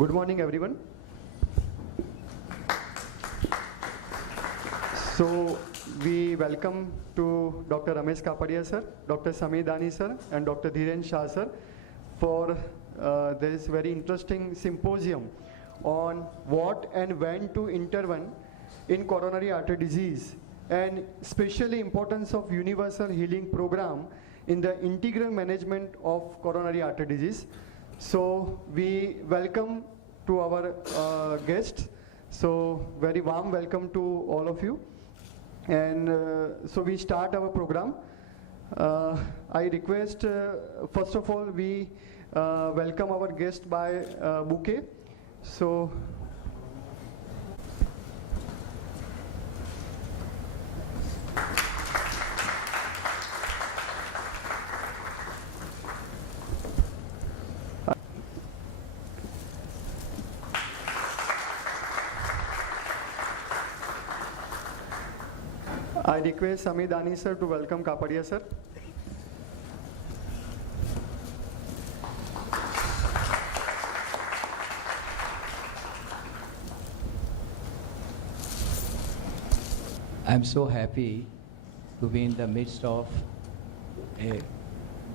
Good morning, everyone. So we welcome to Dr. Ramesh Kapadia sir, Dr. Samir Dani sir, and Dr. Dhiren Shah sir for this very interesting symposium on what and when to intervene in coronary artery disease, and especially importance of universal healing program in the integral management of coronary artery disease. So we welcome to our guests. So very warm welcome to all of you. And so we start our program. I request, first of all, we welcome our guest by bouquet. So I request Samir Dani sir to welcome Kapadia sir. I'm so happy to be in the midst of a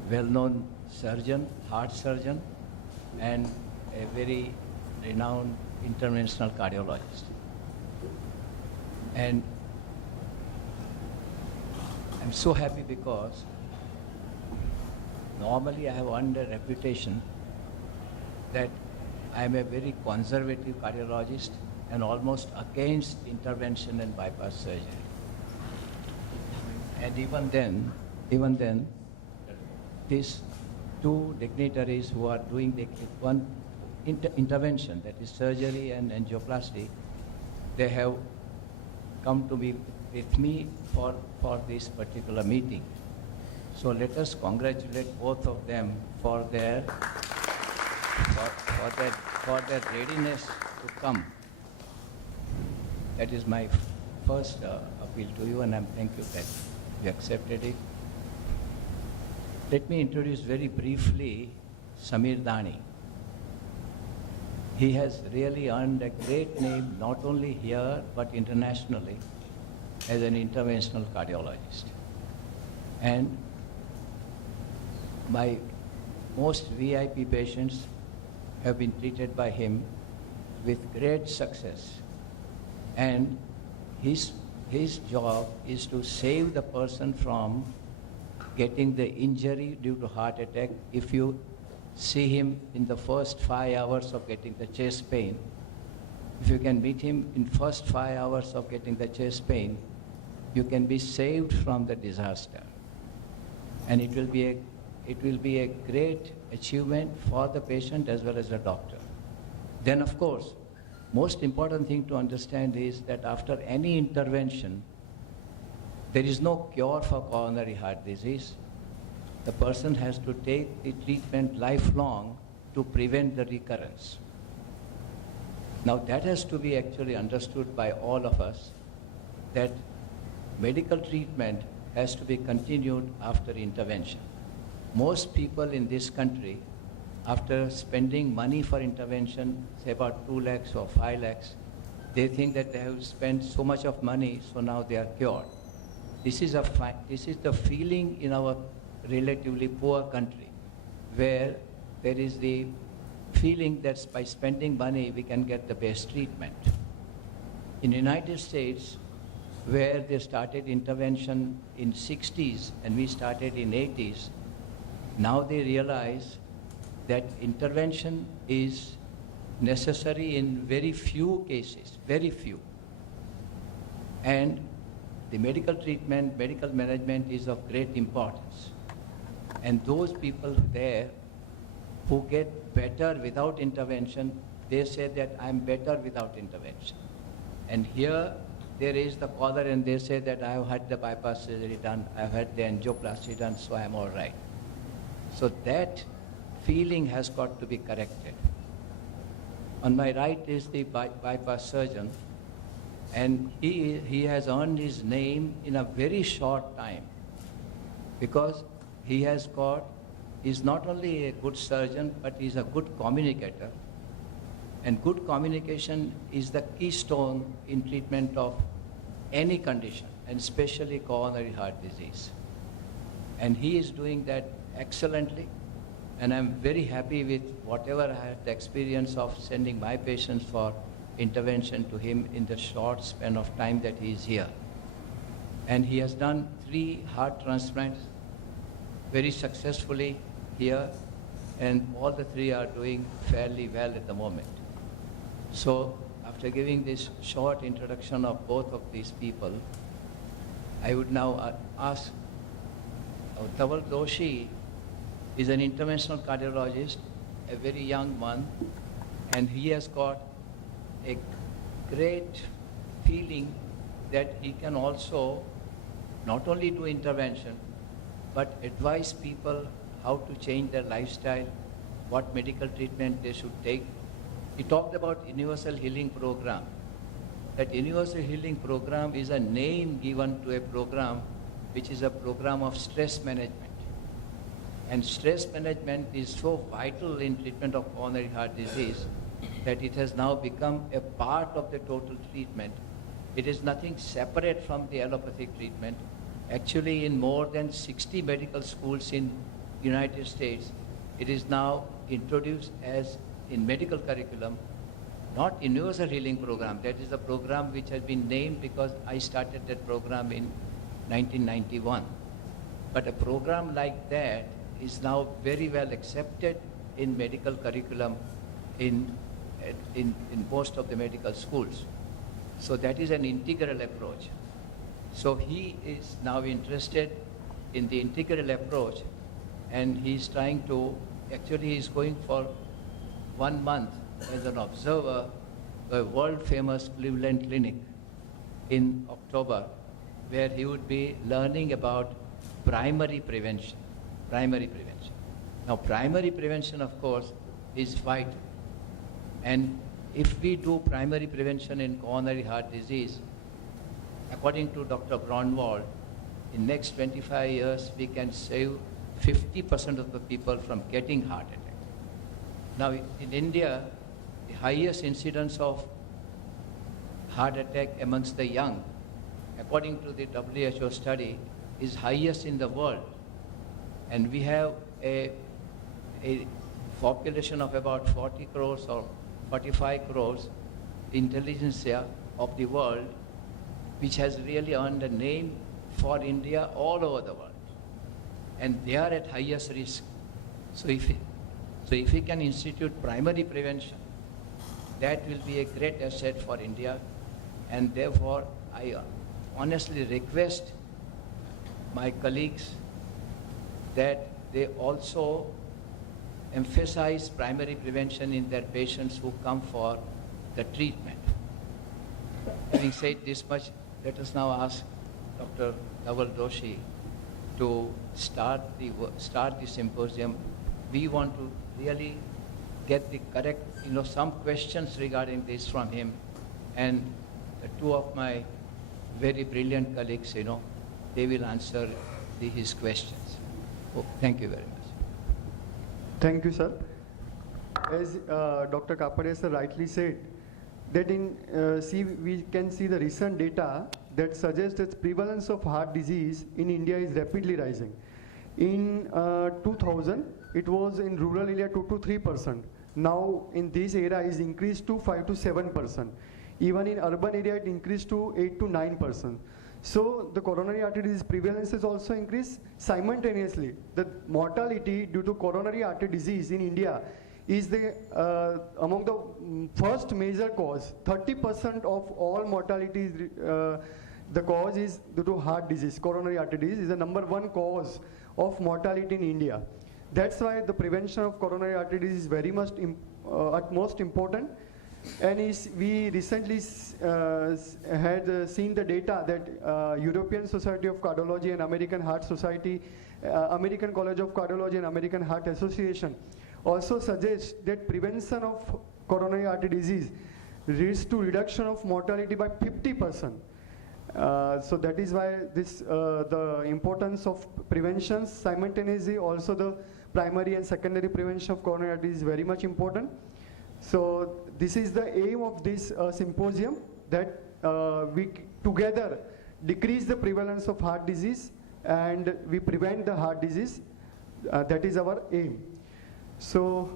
well-known surgeon, heart surgeon, and a very renowned interventional cardiologist. And I'm so happy because normally I have earned a reputation that I'm a very conservative cardiologist and almost against intervention and bypass surgery. And even then, these two dignitaries who are doing the one intervention, that is surgery and angioplasty, they have come to be with me for this particular meeting. So let us congratulate both of them for their readiness to come. That is my first appeal to you, and thank you that you accepted it. Let me introduce very briefly Samir Dani. He has really earned a great name not only here but internationally as an interventional cardiologist. And my most VIP patients have been treated by him with great success. And his job is to save the person from getting the injury due to heart attack. If you see him in the first 5 hours of getting the chest pain, if you can meet him in first 5 hours of getting the chest pain, you can be saved from the disaster. And it will be a great achievement for the patient as well as the doctor. Then of course, most important thing to understand is that after any intervention, there is no cure for coronary heart disease. The person has to take the treatment lifelong to prevent the recurrence. Now that has to be actually understood by all of us, that medical treatment has to be continued after intervention. Most people in this country, after spending money for intervention, say about 2 lakhs or 5 lakhs, they think that they have spent so much of money, so now they are cured. This is the feeling in our relatively poor country, where there is the feeling that by spending money we can get the best treatment. In the United States, where they started intervention in 60s and we started in 80s, now they realize that intervention is necessary in very few cases, very few. And the medical treatment, medical management is of great importance. And those people there who get better without intervention, they say that I'm better without intervention. And here they raise the collar and they say that I have had the bypass surgery done, I've had the angioplasty done, so I'm all right. So that feeling has got to be corrected. On my right is the bypass surgeon, and he has earned his name in a very short time because he's not only a good surgeon, but he's a good communicator. And good communication is the keystone in treatment of any condition, and especially coronary heart disease. And he is doing that excellently. And I'm very happy with whatever I had the experience of sending my patients for intervention to him in the short span of time that he is here. And he has done 3 heart transplants very successfully here, and all the 3 are doing fairly well at the moment. So after giving this short introduction of both of these people, I would now ask Dhaval Doshi is an interventional cardiologist, a very young one, and he has got a great feeling that he can also not only do intervention, but advise people how to change their lifestyle, what medical treatment they should take. He talked about Universal Healing Program. That Universal Healing Program is a name given to a program which is a program of stress management. And stress management is so vital in treatment of coronary heart disease that it has now become a part of the total treatment. It is nothing separate from the allopathic treatment. Actually, in more than 60 medical schools in United States, it is now introduced as in medical curriculum, not Universal Healing Program. That is a program which has been named because I started that program in 1991. But a program like that is now very well accepted in medical curriculum in most of the medical schools. So that is an integral approach. So he is now interested in the integral approach, and he's trying to, actually he's going for 1 month as an observer to a world famous Cleveland Clinic in October, where he would be learning about primary prevention. Primary prevention. Now, primary prevention, of course, is vital. And if we do primary prevention in coronary heart disease, according to Dr. Braunwald, in next 25 years, we can save 50% of the people from getting heart attack. Now, in India, the highest incidence of heart attack amongst the young, according to the WHO study, is highest in the world. And we have a population of about 40 crores or 45 crores intelligentsia of the world, which has really earned a name for India all over the world. And they are at highest risk. So if we can institute primary prevention, that will be a great asset for India. And therefore, I honestly request my colleagues that they also emphasize primary prevention in their patients who come for the treatment. Having said this much, let us now ask Dr. Dhaval Doshi to start the symposium. We want to really get the correct, some questions regarding this from him. And the 2 of my very brilliant colleagues, they will answer his questions. Oh, thank you very much. Thank you, sir. As Dr. Kapadia sir rightly said, that we can see the recent data that suggests that prevalence of heart disease in India is rapidly rising. In 2000, it was in rural area 2 to 3%. Now, in this era, is increased to 5 to 7%. Even in urban area, it increased to 8 to 9%. So the coronary artery disease prevalence has also increased simultaneously. The mortality due to coronary artery disease in India is among the first major cause. 30% of all mortality, the cause is due to heart disease. Coronary artery disease is the #1 cause of mortality in India. That's why the prevention of coronary artery disease is very much utmost important. And we recently had seen the data that European Society of Cardiology and American Heart Society, American College of Cardiology and American Heart Association also suggest that prevention of coronary artery disease leads to reduction of mortality by 50%. So that is why the importance of prevention simultaneously, also the primary and secondary prevention of coronary artery disease is very much important. So this is the aim of this symposium, that we together decrease the prevalence of heart disease and we prevent the heart disease. That is our aim. So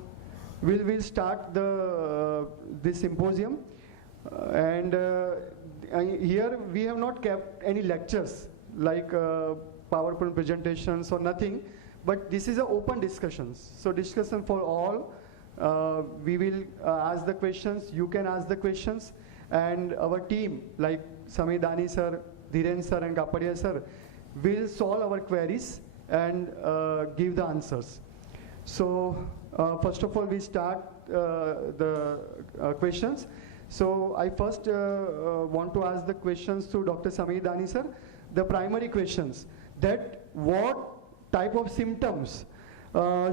we'll start this symposium, and here we have not kept any lectures like PowerPoint presentations or nothing, but this is an open discussions. So discussion for all. We will ask the questions, you can ask the questions, and our team like Samidani sir, Dhiren sir and Kapadia sir will solve our queries and give the answers. So first of all we start the questions. So I first want to ask the questions to Dr. Samidani sir. The primary questions, that what type of symptoms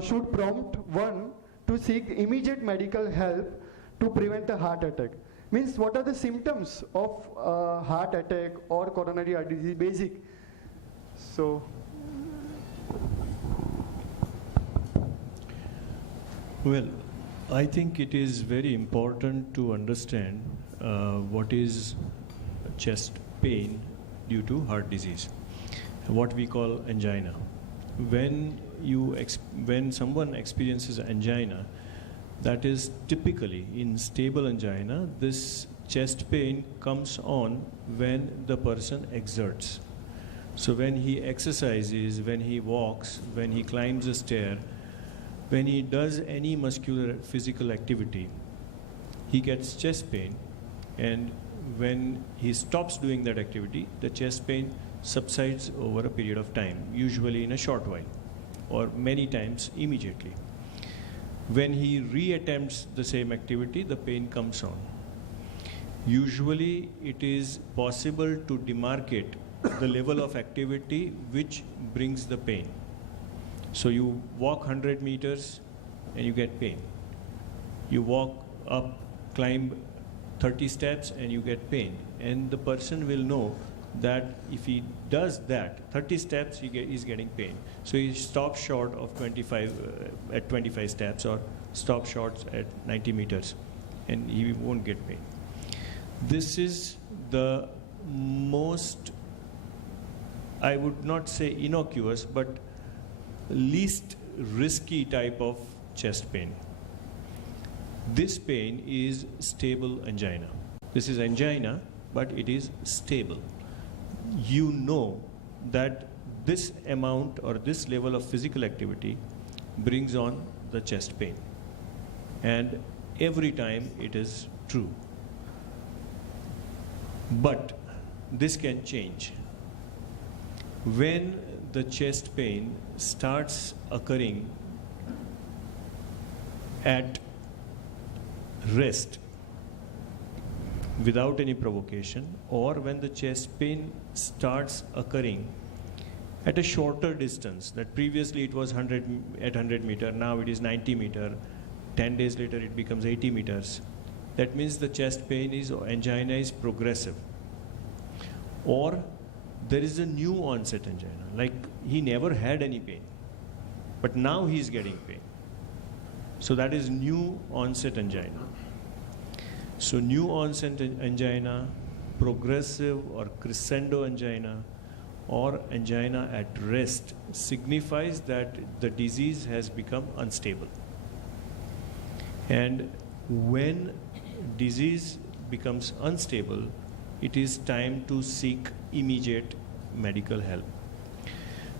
should prompt one to seek immediate medical help to prevent a heart attack? Means what are the symptoms of heart attack or coronary heart disease, basic? So. Well, I think it is very important to understand what is chest pain due to heart disease, what we call angina. When someone experiences angina, that is typically in stable angina, this chest pain comes on when the person exerts. So when he exercises, when he walks, when he climbs a stair, when he does any muscular physical activity, he gets chest pain, and when he stops doing that activity, the chest pain subsides over a period of time, usually in a short while, or many times immediately. When he reattempts the same activity, the pain comes on. Usually it is possible to demarcate the level of activity which brings the pain. So you walk 100 meters and you get pain. You walk up, climb 30 steps and you get pain. And the person will know that if he does that, 30 steps, he's getting pain. So he stops short of 25 steps, or stops short at 90 meters, and he won't get pain. This is the most, I would not say innocuous, but least risky type of chest pain. This pain is stable angina. This is angina, but it is stable. You know that this amount or this level of physical activity brings on the chest pain, and every time it is true. But this can change. When the chest pain starts occurring at rest without any provocation, or when the chest pain starts occurring at a shorter distance, that previously it was 100 meter, now it is 90 meter, 10 days later it becomes 80 meters. That means the chest pain is, or angina is progressive. Or there is a new onset angina, like he never had any pain, but now he is getting pain. So that is new onset angina. So new onset angina, progressive or crescendo angina, or angina at rest signifies that the disease has become unstable. And when disease becomes unstable, it is time to seek immediate medical help.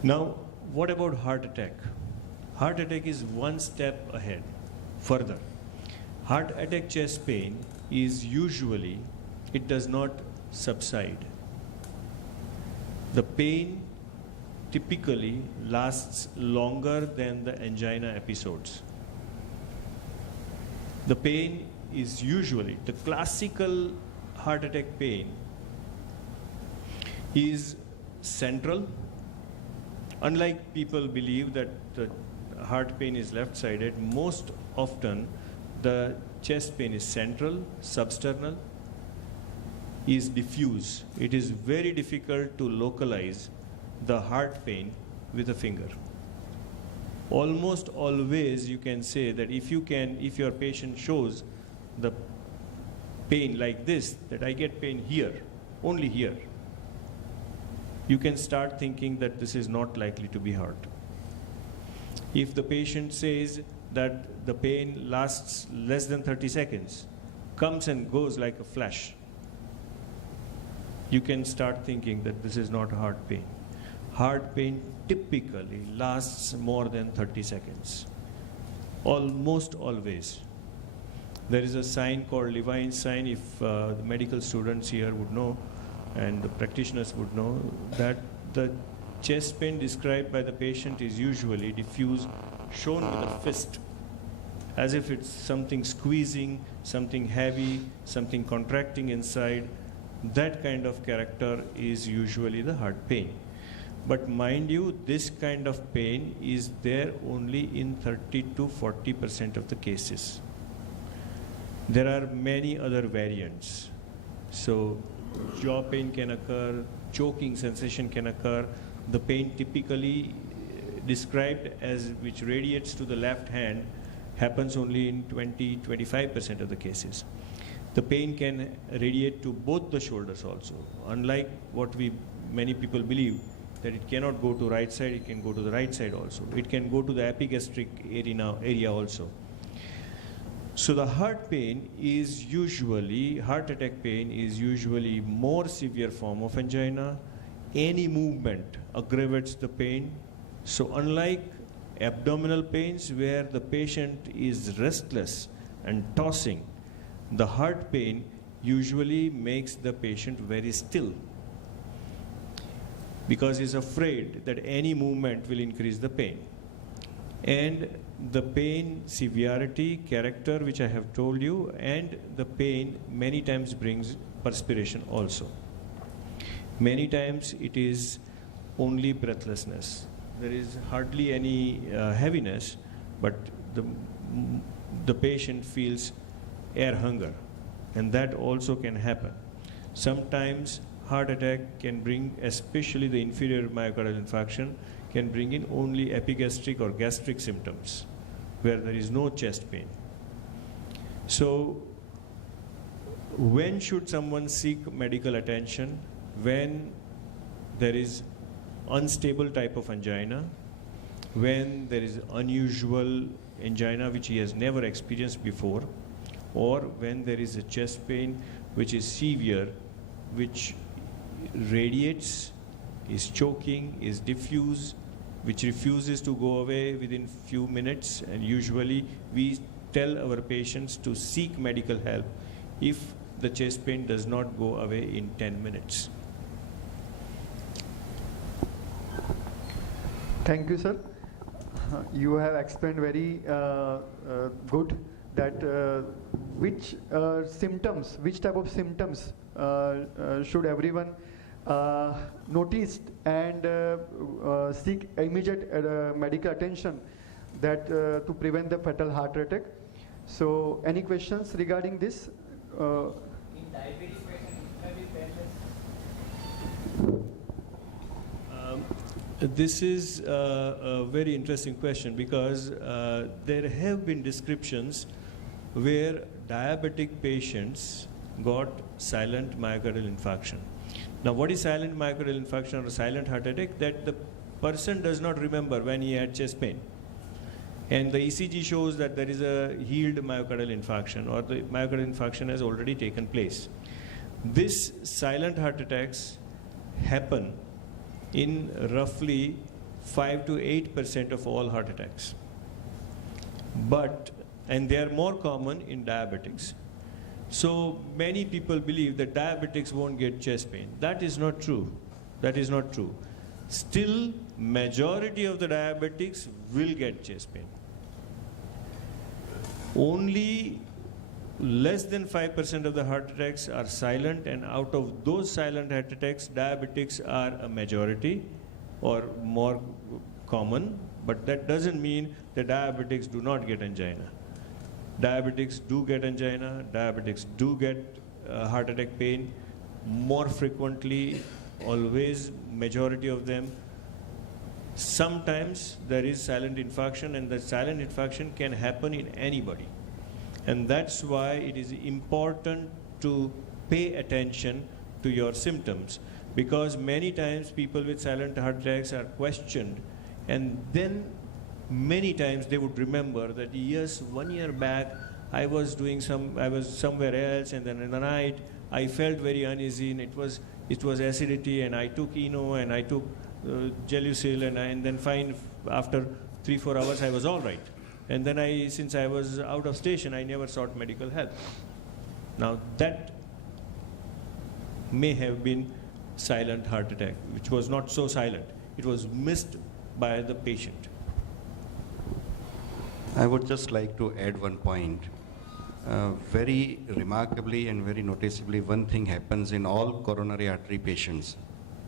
Now, what about heart attack? Heart attack is one step ahead, further. Heart attack chest pain is usually, it does not subside. The pain typically lasts longer than the angina episodes. The pain is usually, the classical heart attack pain is central. Unlike people believe that the heart pain is left-sided, most often the chest pain is central, substernal, is diffuse. It is very difficult to localize the heart pain with a finger. Almost always you can say that if your patient shows the pain like this, that I get pain here, only here, you can start thinking that this is not likely to be heart. If the patient says that the pain lasts less than 30 seconds, comes and goes like a flash, you can start thinking that this is not heart pain. Heart pain typically lasts more than 30 seconds, almost always. There is a sign called Levine's sign, if the medical students here would know and the practitioners would know, that the chest pain described by the patient is usually diffuse, shown with a fist, as if it's something squeezing, something heavy, something contracting inside. That kind of character is usually the heart pain. But mind you, this kind of pain is there only in 30 to 40% of the cases. There are many other variants. So jaw pain can occur, choking sensation can occur. The pain typically described as which radiates to the left hand happens only in 20-25% of the cases. The pain can radiate to both the shoulders also. Unlike what many people believe, that it cannot go to right side, it can go to the right side also. It can go to the epigastric area also. So the heart pain is usually, heart attack pain is usually more severe form of angina. Any movement aggravates the pain. So unlike abdominal pains where the patient is restless and tossing, the heart pain usually makes the patient very still, because he's afraid that any movement will increase the pain. And the pain severity, character, which I have told you, and the pain many times brings perspiration also. Many times it is only breathlessness. There is hardly any heaviness, but the patient feels air hunger, and that also can happen. Sometimes heart attack can bring, especially the inferior myocardial infarction, can bring in only epigastric or gastric symptoms where there is no chest pain. So when should someone seek medical attention? When there is unstable type of angina, when there is unusual angina which he has never experienced before, or when there is a chest pain which is severe, which radiates, is choking, is diffuse, which refuses to go away within few minutes. And usually we tell our patients to seek medical help if the chest pain does not go away in 10 minutes. Thank you, sir. You have explained very good that which symptoms, which type of symptoms should everyone notice and seek immediate medical attention that to prevent the fatal heart attack. So any questions regarding this? In diabetes patients, can be painless? This is a very interesting question, because there have been descriptions where diabetic patients got silent myocardial infarction. Now, what is silent myocardial infarction or silent heart attack? That the person does not remember when he had chest pain. And the ECG shows that there is a healed myocardial infarction, or the myocardial infarction has already taken place. These silent heart attacks happen in roughly 5 to 8% of all heart attacks. And they are more common in diabetics. So many people believe that diabetics won't get chest pain. That is not true. That is not true. Still, majority of the diabetics will get chest pain. Only less than 5% of the heart attacks are silent, and out of those silent heart attacks, diabetics are a majority or more common, but that doesn't mean that diabetics do not get angina. Diabetics do get angina, diabetics do get heart attack pain more frequently, always, majority of them. Sometimes there is silent infarction, and the silent infarction can happen in anybody. And that's why it is important to pay attention to your symptoms, because many times people with silent heart attacks are questioned, and then many times they would remember that yes, 1 year back I was somewhere else, and then in the night I felt very uneasy, and it was acidity, and I took Eno and I took Gelusil, and then fine, after 3-4 hours I was all right. And then since I was out of station, I never sought medical help. Now that may have been silent heart attack, which was not so silent. It was missed by the patient. I would just like to add one point. Very remarkably and very noticeably, one thing happens in all coronary artery patients,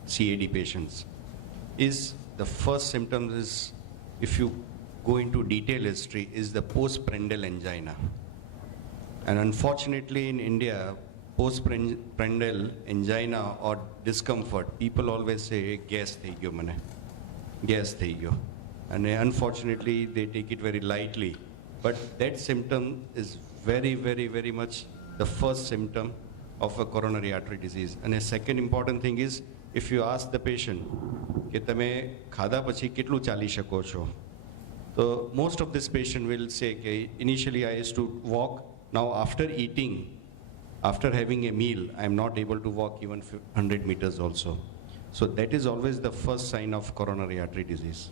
CAD patients, is the first symptoms is, if you go into detailed history, is the postprandial angina. And unfortunately in India, postprandial angina or discomfort, people always say, gas thai gyo mane, gas thai gyo. And unfortunately they take it very lightly. But that symptom is very, very, very much the first symptom of a coronary artery disease. And a second important thing is, if you ask the patient, કે તમે ખાધા પછી કેટલું ચાલી શકો છો? So most of this patient will say, okay, initially I used to walk, now after eating, after having a meal, I am not able to walk even 100 meters also. So that is always the first sign of coronary artery disease.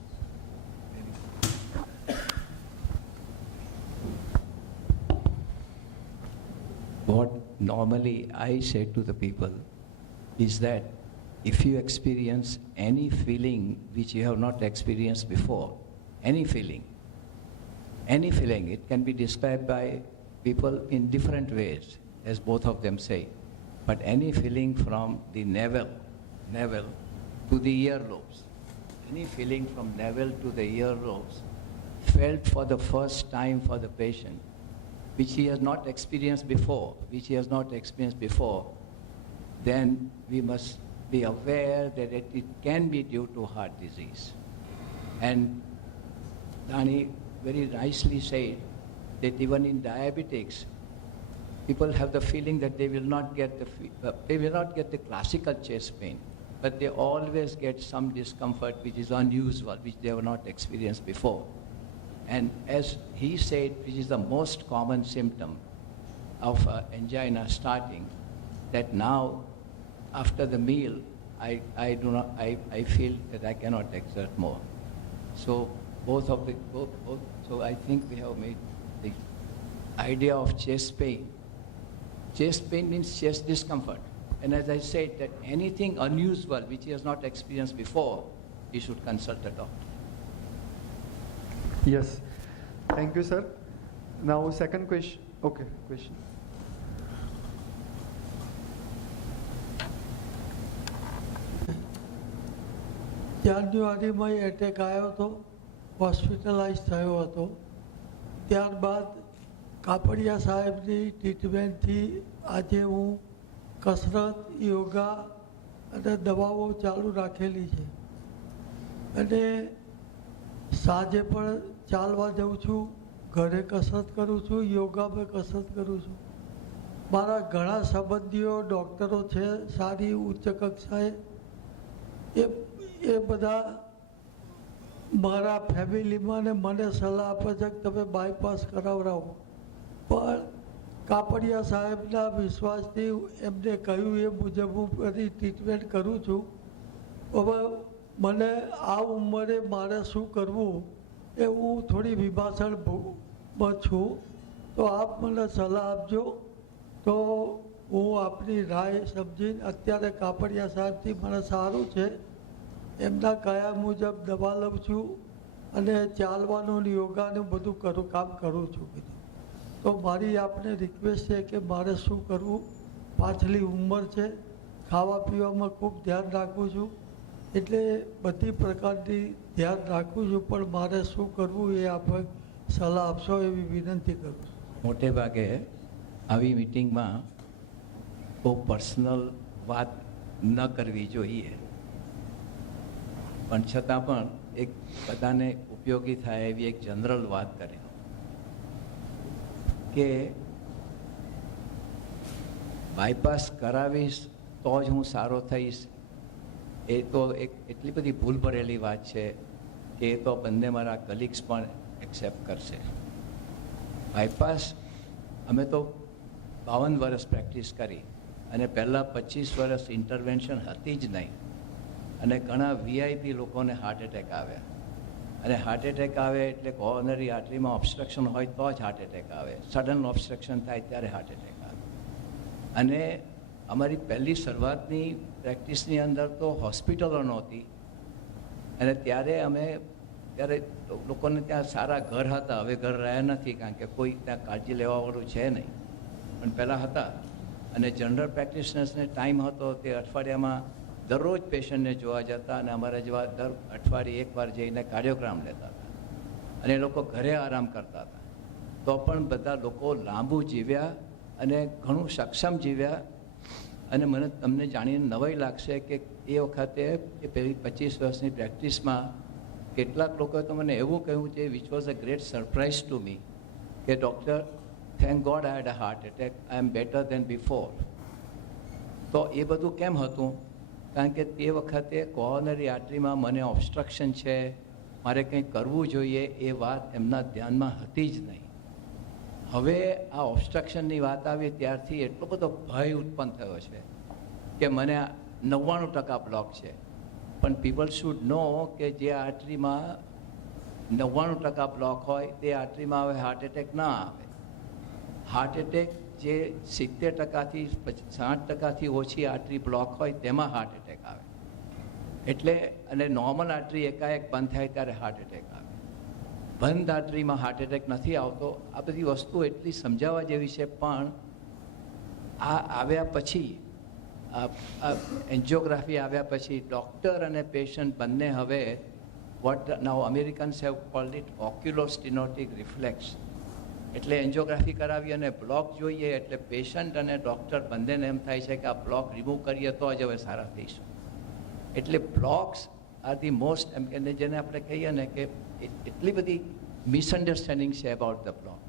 What normally I say to the people is that if you experience any feeling which you have not experienced before, any feeling, it can be described by people in different ways, as both of them say. But any feeling from the navel to the earlobes, any feeling from navel to the earlobes, felt for the first time for the patient, which he has not experienced before, then we must be aware that it can be due to heart disease. And Dani very nicely said that even in diabetics, people have the feeling that they will not get the classical chest pain, but they always get some discomfort which is unusual, which they have not experienced before. And as he said, which is the most common symptom of angina starting, that now after the meal, I feel that I cannot exert more. So so I think we have made the idea of chest pain. Chest pain means chest discomfort. And as I said, that anything unusual which he has not experienced before, he should consult a doctor. Yes, thank you, sir. Now, second question. Okay, question. જાન્યુઆરીમાં attack આવ્યો હતો, hospitalise થયો હતો. ત્યારબાદ કાપડિયા સાહેબની ટ્રીટમેન્ટથી આજે હું કસરત, યોગા અને દવાઓ ચાલુ રાખેલી છે. અને સાંજે પણ ચાલવા જાઉં છું, ઘરે કસરત કરું છું, યોગામાં કસરત કરું છું. મારા ઘણા સંબંધીઓ ડૉક્ટરો છે, સારી ઉચ્ચ કક્ષાએ, એ બધા મારા ફેમિલીમાં ને મને સલાહ આપે છે કે તમે બાયપાસ કરાવડાવો. પણ કાપડિયા સાહેબના વિશ્વાસથી એમને કહ્યું એ મુજબ હું બધી ટ્રીટમેન્ટ કરું છું. હવે મને આ ઉંમરે મારે શું કરવું એ હું થોડી વિભાષણમાં છું, તો આપ મને સલાહ આપજો. તો હું આપની રાય સમજીને અત્યારે કાપડિયા સાહેબથી મને સારું છે, એમના કયા મુજબ દવા લઉં છું અને ચાલવાનું યોગાનું બધું કામ કરું છું. તો મારી આપને રિક્વેસ્ટ છે કે મારે શું કરવું. પાછલી ઉંમર છે, ખાવા પીવામાં ખૂબ ધ્યાન રાખું છું, એટલે બધી પ્રકારની ધ્યાન રાખું છું, પણ મારે શું કરવું એ આપણે સલાહ આપશો એવી વિનંતી કરું છું. મોટે ભાગે આવી મીટિંગમાં બહુ પર્સનલ વાત ન કરવી જોઈએ, પણ છતાં પણ એક બધાને ઉપયોગી થાય એવી એક જનરલ વાત કરે. કે બાયપાસ કરાવીશ તો જ હું સારો થઈશ, એ તો એક એટલી બધી ભૂલ ભરેલી વાત છે કે એ તો બંને મારા કલીગ્સ પણ એક્સેપ્ટ કરશે. બાયપાસ અમે તો 52 વર્ષ પ્રેક્ટિસ કરી અને પહેલાં 25 વર્ષ ઇન્ટરવેન્શન હતી જ નહીં, અને ઘણા વીઆઈપી લોકોને હાર્ટ એટેક આવ્યા. અને હાર્ટ એટેક આવે એટલે કોરોનરી આર્ટરીમાં ઓબ્સ્ટ્રક્શન હોય તો જ હાર્ટ એટેક આવે, સડન ઓબ્સ્ટ્રક્શન થાય ત્યારે હાર્ટ એટેક આવે. અને અમારી પહેલી શરૂઆતની પ્રેક્ટિસની અંદર તો હોસ્પિટલો નહોતી, અને ત્યારે લોકોને ત્યાં સારા ઘર હતા. હવે ઘર રહ્યા નથી કારણ કે કોઈ ત્યાં કાળજી લેવાવાળું છે નહીં, પણ પહેલાં હતા. અને જનરલ પ્રેક્ટિશનર્સને ટાઈમ હતો, તે અઠવાડિયામાં દરરોજ પેશન્ટને જોવા જતા અને અમારા જેવા દર અઠવાડિયે એકવાર જઈને કાર્ડિયોગ્રામ લેતા હતા, અને એ લોકો ઘરે આરામ કરતા હતા. તો પણ બધા લોકો લાંબુ જીવ્યા અને ઘણું સક્ષમ જીવ્યા. અને તમને જાણીને નવાઈ લાગશે કે એ વખતે એ પહેલી 25 વર્ષની પ્રેક્ટિસમાં કેટલાક લોકોએ તો મને એવું કહ્યું છે, which was a great surprise to me, કે doctor, thank God I had a heart attack, I am better than before. તો એ બધું કેમ હતું? કારણ કે તે વખતે કોરોનરી આર્ટરીમાં મને ઓબ્સ્ટ્રક્શન છે, મારે કંઈક કરવું જોઈએ, એ વાત એમના ધ્યાનમાં હતી જ નહીં. હવે આ ઓબ્સ્ટ્રક્શનની વાત આવી ત્યારથી એટલો બધો ભય ઉત્પન્ન થયો છે કે મને 99% બ્લોક છે. પણ પીપલ શુડ નો કે જે આર્ટરીમાં 99% બ્લોક હોય તે આર્ટરીમાં હવે હાર્ટ એટેક ના આવે. હાર્ટ એટેક જે 70%થી 60%થી ઓછી આર્ટરી બ્લોક હોય તેમાં હાર્ટ એટેક આવે. એટલે અને નોર્મલ આર્ટરી એકાએક બંધ થાય ત્યારે હાર્ટ એટેક આવે. બંધ આર્ટરીમાં હાર્ટ એટેક નથી આવતો. આ બધી વસ્તુ એટલી સમજાવવા જેવી છે. પણ આ આવ્યા પછી, એન્જિયોગ્રાફી આવ્યા પછી ડૉક્ટર અને પેશન્ટ બંને હવે what now Americans have called it oculostenotic reflex. એટલે એન્જિયોગ્રાફી કરાવી અને બ્લોક જોઈએ એટલે પેશન્ટ અને ડૉક્ટર બંનેને એમ થાય છે કે આ બ્લોક રિમૂવ કરીએ તો જ હવે સારા થઈશું. એટલે બ્લોક્સ આર ધી મોસ્ટ, એમ કે જેને આપણે કહીએ ને કે એટલી બધી મિસઅન્ડરસ્ટેન્ડિંગ છે about the block.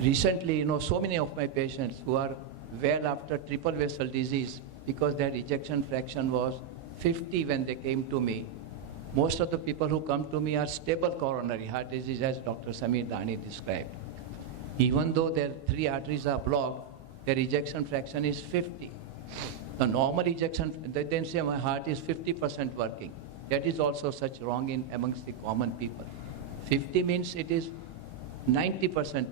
Recently, so many of my patients who are well after triple vessel disease, because their ejection fraction was 50 when they came to me. Most of the people who come to me are stable coronary heart disease, as Dr. Samir Dani described. Even though their 3 arteries are blocked, their ejection fraction is 50. The normal ejection, they then say my heart is 50% working. That is also such wrong amongst the common people. 50 means it is 90%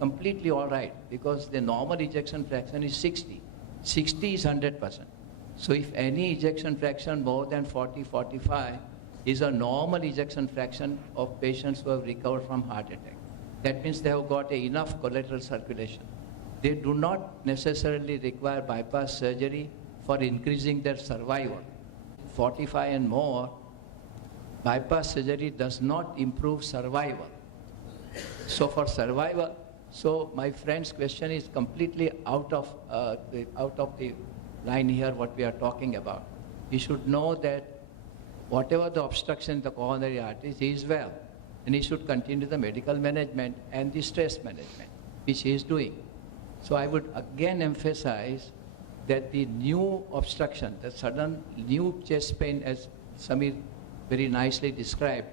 completely all right, because the normal ejection fraction is 60. 60 is 100%. So if any ejection fraction more than 40, 45 is a normal ejection fraction of patients who have recovered from heart attack. That means they have got enough collateral circulation. They do not necessarily require bypass surgery for increasing their survival. 45 and more, bypass surgery does not improve survival. So for survival, so my friend's question is completely out of the line here what we are talking about. He should know that whatever the obstruction in the coronary arteries, he is well, and he should continue the medical management and the stress management, which he is doing. So I would again emphasize that the new obstruction, the sudden new chest pain, as Samir very nicely described,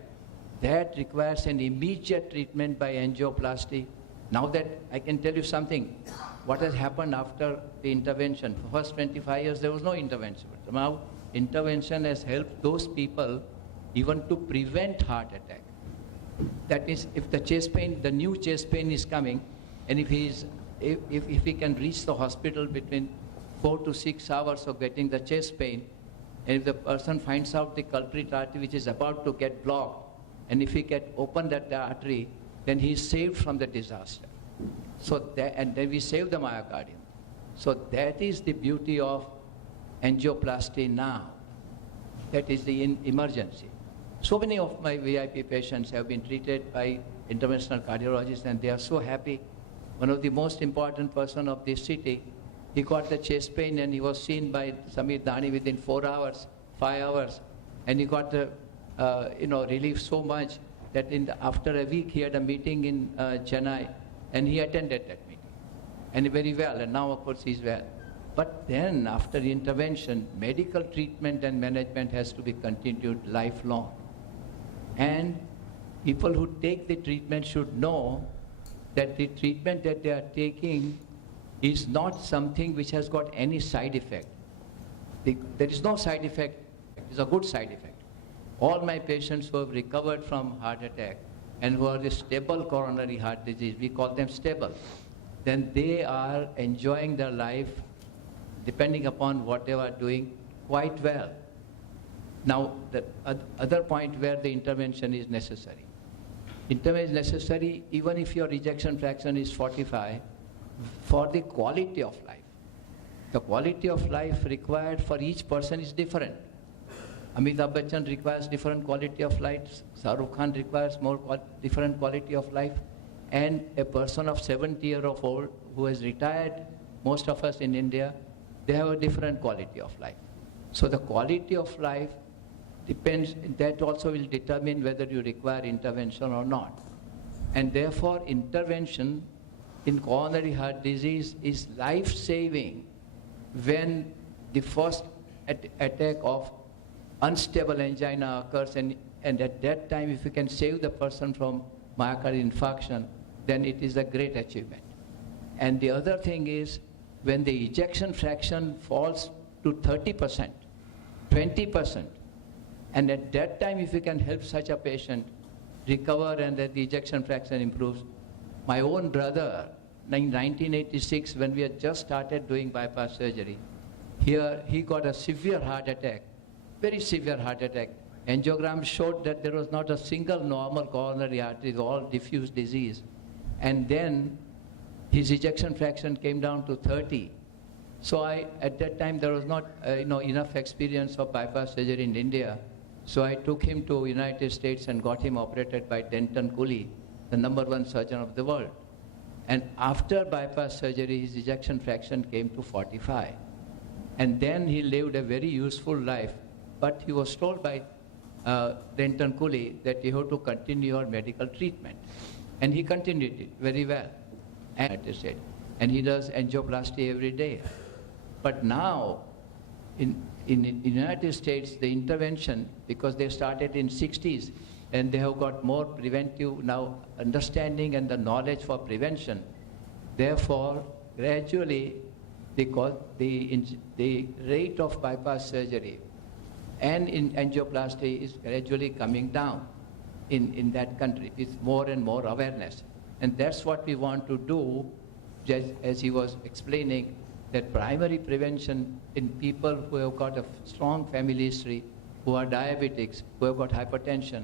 that requires an immediate treatment by angioplasty. Now that I can tell you something, what has happened after the intervention. For the first 25 years, there was no intervention. But now, intervention has helped those people even to prevent heart attack. That means if the chest pain, the new chest pain is coming, and if he can reach the hospital between 4 to 6 hours of getting the chest pain, and if the person finds out the culprit artery which is about to get blocked, and if he can open that artery, then he is saved from the disaster. So and then we save the myocardium. So that is the beauty of angioplasty now. That is the emergency. So many of my VIP patients have been treated by interventional cardiologists, and they are so happy. One of the most important person of this city, he got the chest pain and he was seen by Samir Dani within 4 hours, 5 hours, and he got the relief so much that after a week he had a meeting in Chennai, and he attended that meeting, and very well, and now of course he's well. But then after the intervention, medical treatment and management has to be continued lifelong. And people who take the treatment should know that the treatment that they are taking is not something which has got any side effect. There is no side effect, it's a good side effect. All my patients who have recovered from heart attack and who are the stable coronary heart disease, we call them stable, then they are enjoying their life, depending upon what they are doing, quite well. Now, the other point where the intervention is necessary. Intervention is necessary even if your ejection fraction is 45, for the quality of life. The quality of life required for each person is different. Amitabh Bachchan requires different quality of life, Shahrukh Khan requires different quality of life, and a person of 70 years of old who has retired, most of us in India, they have a different quality of life. So the quality of life depends, that also will determine whether you require intervention or not. And therefore, intervention in coronary heart disease is life-saving when the first attack of unstable angina occurs, and at that time, if you can save the person from myocardial infarction, then it is a great achievement. And the other thing is, when the ejection fraction falls to 30%, 20%, and at that time, if you can help such a patient recover and that the ejection fraction improves. My own brother, in 1986, when we had just started doing bypass surgery, here he got a severe heart attack, very severe heart attack. Angiogram showed that there was not a single normal coronary artery, all diffuse disease. And then his ejection fraction came down to 30. So at that time, there was not enough experience of bypass surgery in India. So I took him to United States and got him operated by Denton Cooley, the #1 surgeon of the world. And after bypass surgery, his ejection fraction came to 45. And then he lived a very useful life. But he was told by Denton Cooley that you have to continue your medical treatment. And he continued it very well. And he does angioplasty every day. But now, in the United States, the intervention, because they started in 60s, and they have got more preventive now understanding and the knowledge for prevention. Therefore, gradually, the rate of bypass surgery and in angioplasty is gradually coming down in that country with more and more awareness. And that's what we want to do, just as he was explaining, that primary prevention in people who have got a strong family history, who are diabetics, who have got hypertension,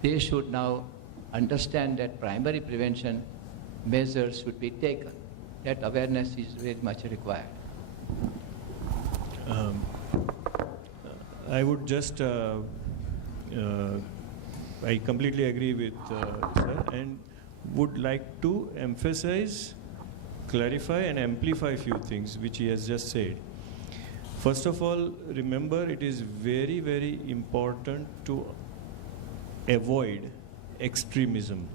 they should now understand that primary prevention measures should be taken. That awareness is very much required. I would just, I completely agree with sir, and would like to emphasize, clarify and amplify a few things which he has just said. First of all, remember it is very, very important to avoid extremism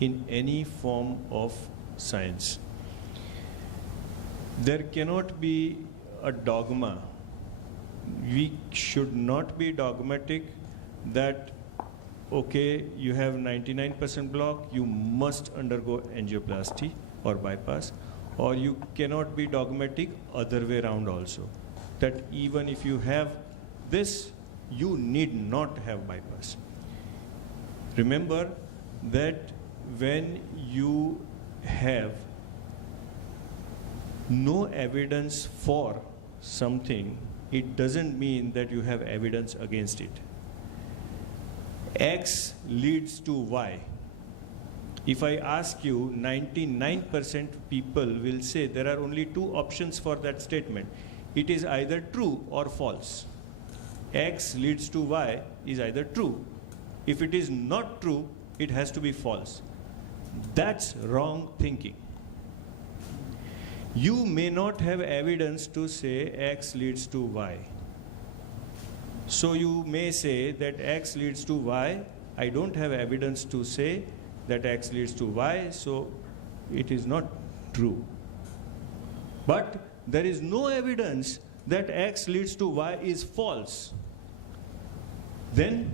in any form of science. There cannot be a dogma. We should not be dogmatic that, okay, you have 99% block, you must undergo angioplasty or bypass, or you cannot be dogmatic other way around also, that even if you have this, you need not have bypass. Remember that when you have no evidence for something, it doesn't mean that you have evidence against it. X leads to Y. If I ask you, 99% people will say there are only two options for that statement. It is either true or false. X leads to Y is either true. If it is not true, it has to be false. That's wrong thinking. You may not have evidence to say X leads to Y. So you may say that X leads to Y I don't have evidence to say that X leads to Y, so it is not true. But there is no evidence that X leads to Y is false. Then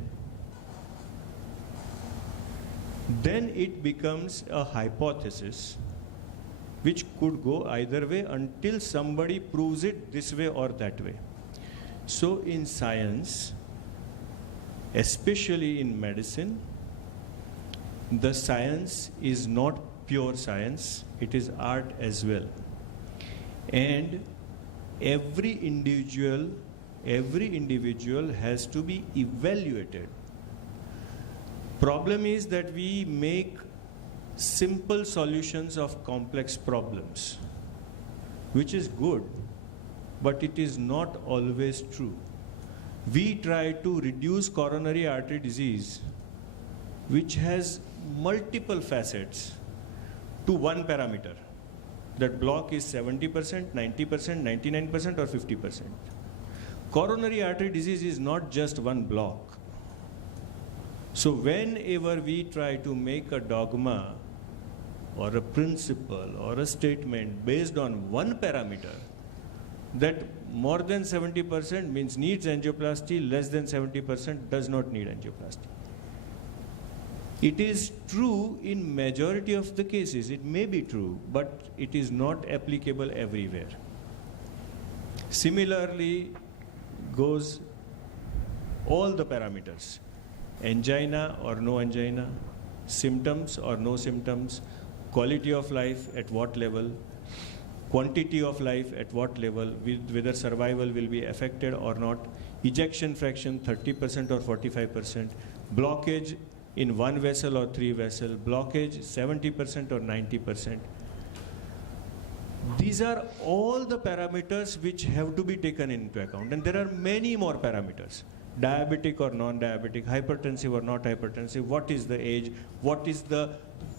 it becomes a hypothesis which could go either way until somebody proves it this way or that way. So in science, especially in medicine, the science is not pure science, it is art as well. And every individual has to be evaluated. Problem is that we make simple solutions of complex problems, which is good, but it is not always true. We try to reduce coronary artery disease, which has multiple facets, to one parameter. That block is 70%, 90%, 99% or 50%. Coronary artery disease is not just one block. So whenever we try to make a dogma or a principle or a statement based on one parameter, that more than 70% means needs angioplasty, less than 70% does not need angioplasty. It is true in majority of the cases, it may be true, but it is not applicable everywhere. Similarly goes all the parameters, angina or no angina, symptoms or no symptoms, quality of life at what level, quantity of life at what level, whether survival will be affected or not, ejection fraction 30% or 45%, blockage in one vessel or three vessel, blockage 70% or 90%. These are all the parameters which have to be taken into account, and there are many more parameters. Diabetic or non-diabetic, hypertensive or not hypertensive, what is the age, what is the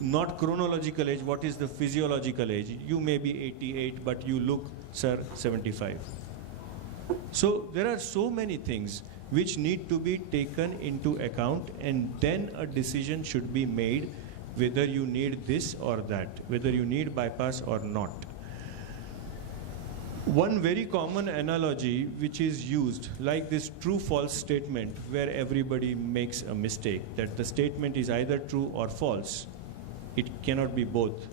not chronological age, what is the physiological age. You may be 88, but you look, sir, 75. So there are so many things which need to be taken into account, and then a decision should be made whether you need this or that, whether you need bypass or not. One very common analogy which is used, like this true-false statement where everybody makes a mistake, that the statement is either true or false. It cannot be both.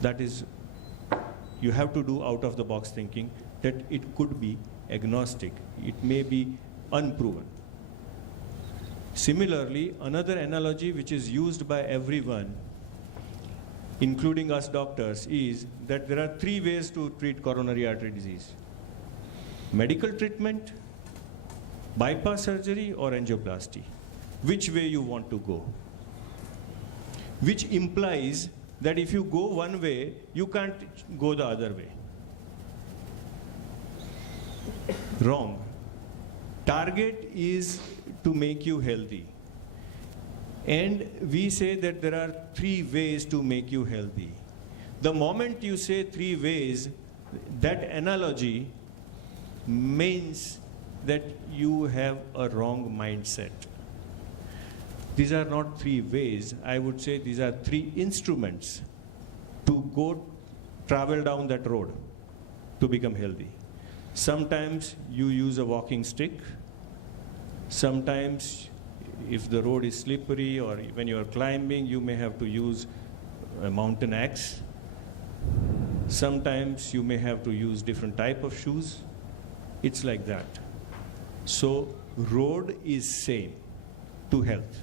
That is, you have to do out-of-the-box thinking, that it could be agnostic. It may be unproven. Similarly, another analogy which is used by everyone, including us doctors, is that there are three ways to treat coronary artery disease: medical treatment, bypass surgery, or angioplasty. Which way you want to go? Which implies that if you go one way, you can't go the other way. Wrong. Target is to make you healthy. And we say that there are three ways to make you healthy. The moment you say three ways, that analogy means that you have a wrong mindset. These are not three ways. I would say these are three instruments to travel down that road to become healthy. Sometimes you use a walking stick. Sometimes if the road is slippery or when you are climbing, you may have to use a mountain axe. Sometimes you may have to use different type of shoes. It's like that. So road is same to health.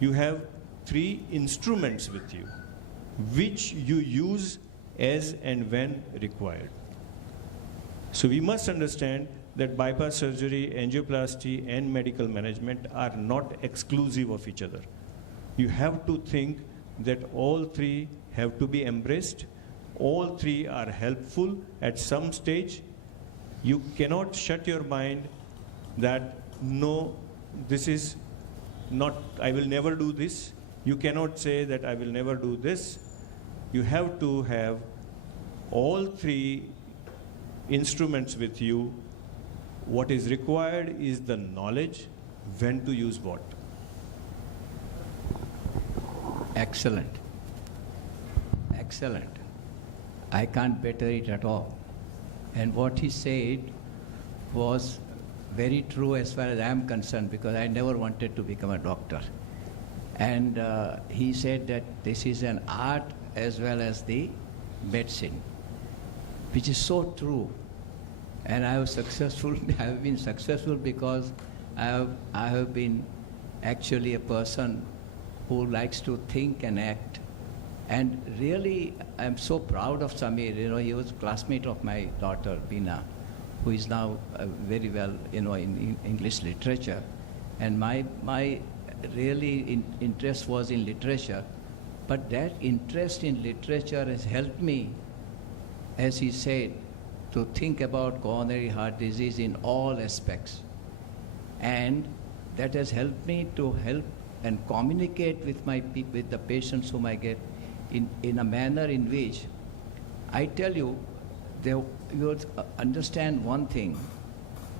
You have three instruments with you, which you use as and when required. So we must understand that bypass surgery, angioplasty, and medical management are not exclusive of each other. You have to think that all three have to be embraced. All three are helpful at some stage. You cannot shut your mind that, no, this is not, I will never do this. You cannot say that I will never do this. You have to have all three instruments with you. What is required is the knowledge when to use what. excellent. Excellent. I can't better it at all. And what he said was very true as far as I am concerned, because I never wanted to become a doctor. And he said that this is an art as well as the medicine, which is so true. And I was successful. I have been successful because I have been actually a person who likes to think and act. And really, I'm so proud of Samir. You know, he was a classmate of my daughter, Beena, who is now very well, you know, in English literature. And my really interest was in literature. But that interest in literature has helped me, as he said, to think about coronary heart disease in all aspects. And that has helped me to help and communicate with with the patients whom I get in a manner in which, I tell you, you will understand one thing,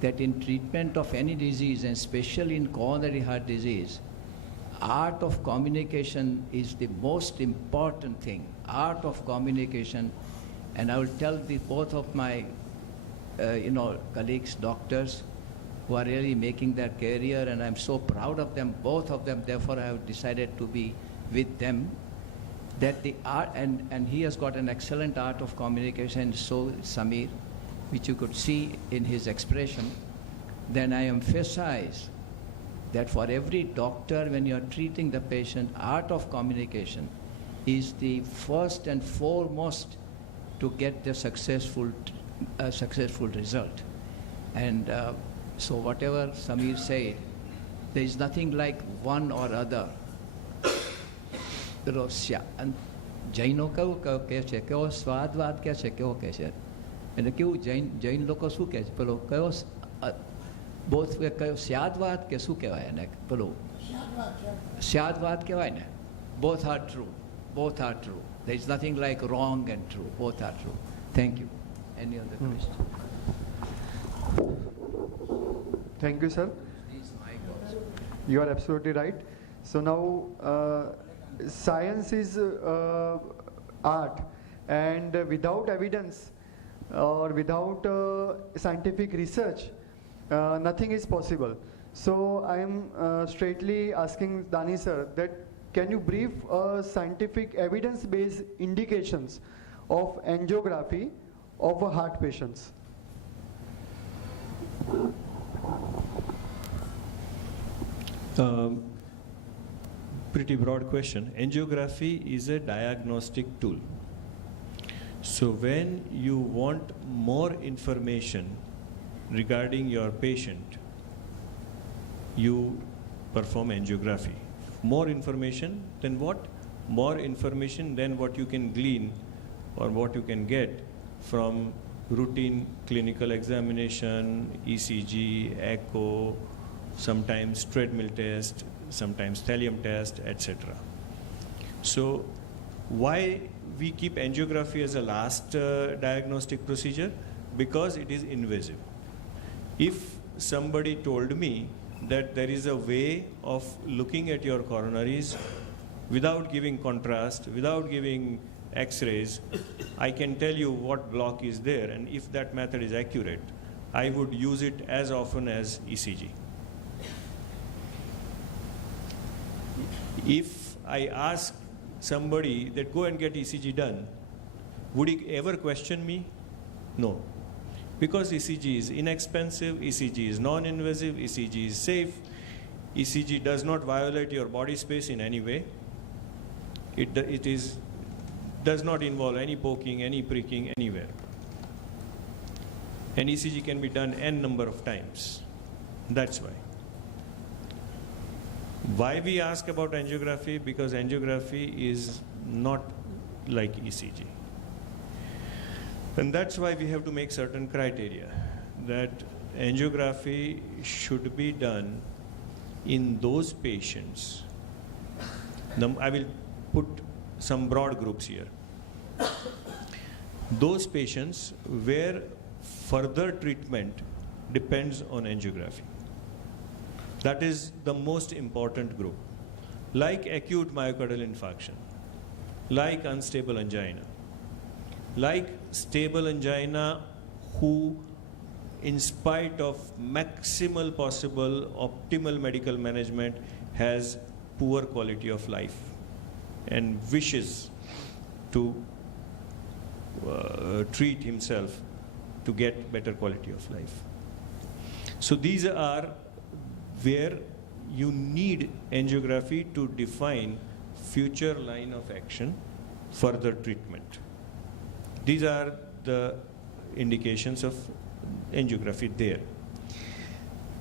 that in treatment of any disease, and especially in coronary heart disease, art of communication is the most important thing. Art of communication. And I will tell both of my colleagues, doctors, who are really making their career, and I'm so proud of them, both of them. Therefore, I have decided to be with them. That the art, and he has got an excellent art of communication, so Samir, which you could see in his expression. Then I emphasize that for every doctor, when you are treating the patient, art of communication is the first and foremost to get the successful result. And so whatever Samir said, there is nothing like one or other. જૈનો કેવું કહે છે, કેવો સ્વાદવાદ કહે છે, કેવો કહે છે, એટલે કેવું જૈન લોકો શું કહે છે, પેલો કયો બોથ કયો સ્યાદવાદ કે શું કહેવાય એને, પેલું સ્યાદવાદ કહેવાય ને. Both are true. Both are true. There is nothing like wrong and true. Both are true. Thank you. Any other question? Thank you, sir. Please, Mike also. You are absolutely right. So now, science is art, and without evidence or without scientific research, nothing is possible. So I am straightly asking Dani sir that can you brief scientific evidence-based indications of angiography of a heart patients? Pretty broad question. Angiography is a diagnostic tool. So when you want more information regarding your patient, you perform angiography. More information than what? More information than what you can glean or what you can get from routine clinical examination, ECG, echo, sometimes treadmill test, sometimes thallium test, etc. So why we keep angiography as a last diagnostic procedure? Because it is invasive. If somebody told me that there is a way of looking at your coronaries without giving contrast, without giving X-rays, I can tell you what block is there, and if that method is accurate, I would use it as often as ECG. If I ask somebody that go and get ECG done, would he ever question me? No. Because ECG is inexpensive, ECG is non-invasive, ECG is safe, ECG does not violate your body space in any way. It does not involve any poking, any pricking anywhere. And ECG can be done n number of times. That's why. Why we ask about angiography? Because angiography is not like ECG. And that's why we have to make certain criteria, that angiography should be done in those patients. I will put some broad groups here. Those patients where further treatment depends on angiography. That is the most important group. like acute myocardial infarction, like unstable angina, like stable angina who, in spite of maximal possible optimal medical management, has poor quality of life and wishes to treat himself to get better quality of life. So these are where you need angiography to define future line of action, further treatment. These are the indications of angiography there.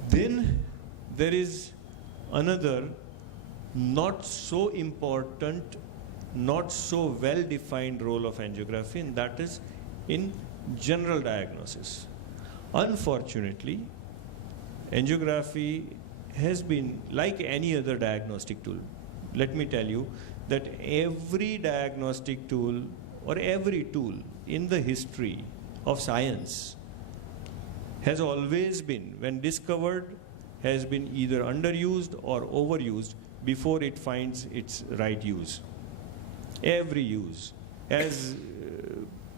Then there is another not so important, not so well defined role of angiography, and that is in general diagnosis. Unfortunately, angiography has been like any other diagnostic tool. Let me tell you that every diagnostic tool or every tool in the history of science has always been, when discovered, has been either underused or overused before it finds its right use. Every use. As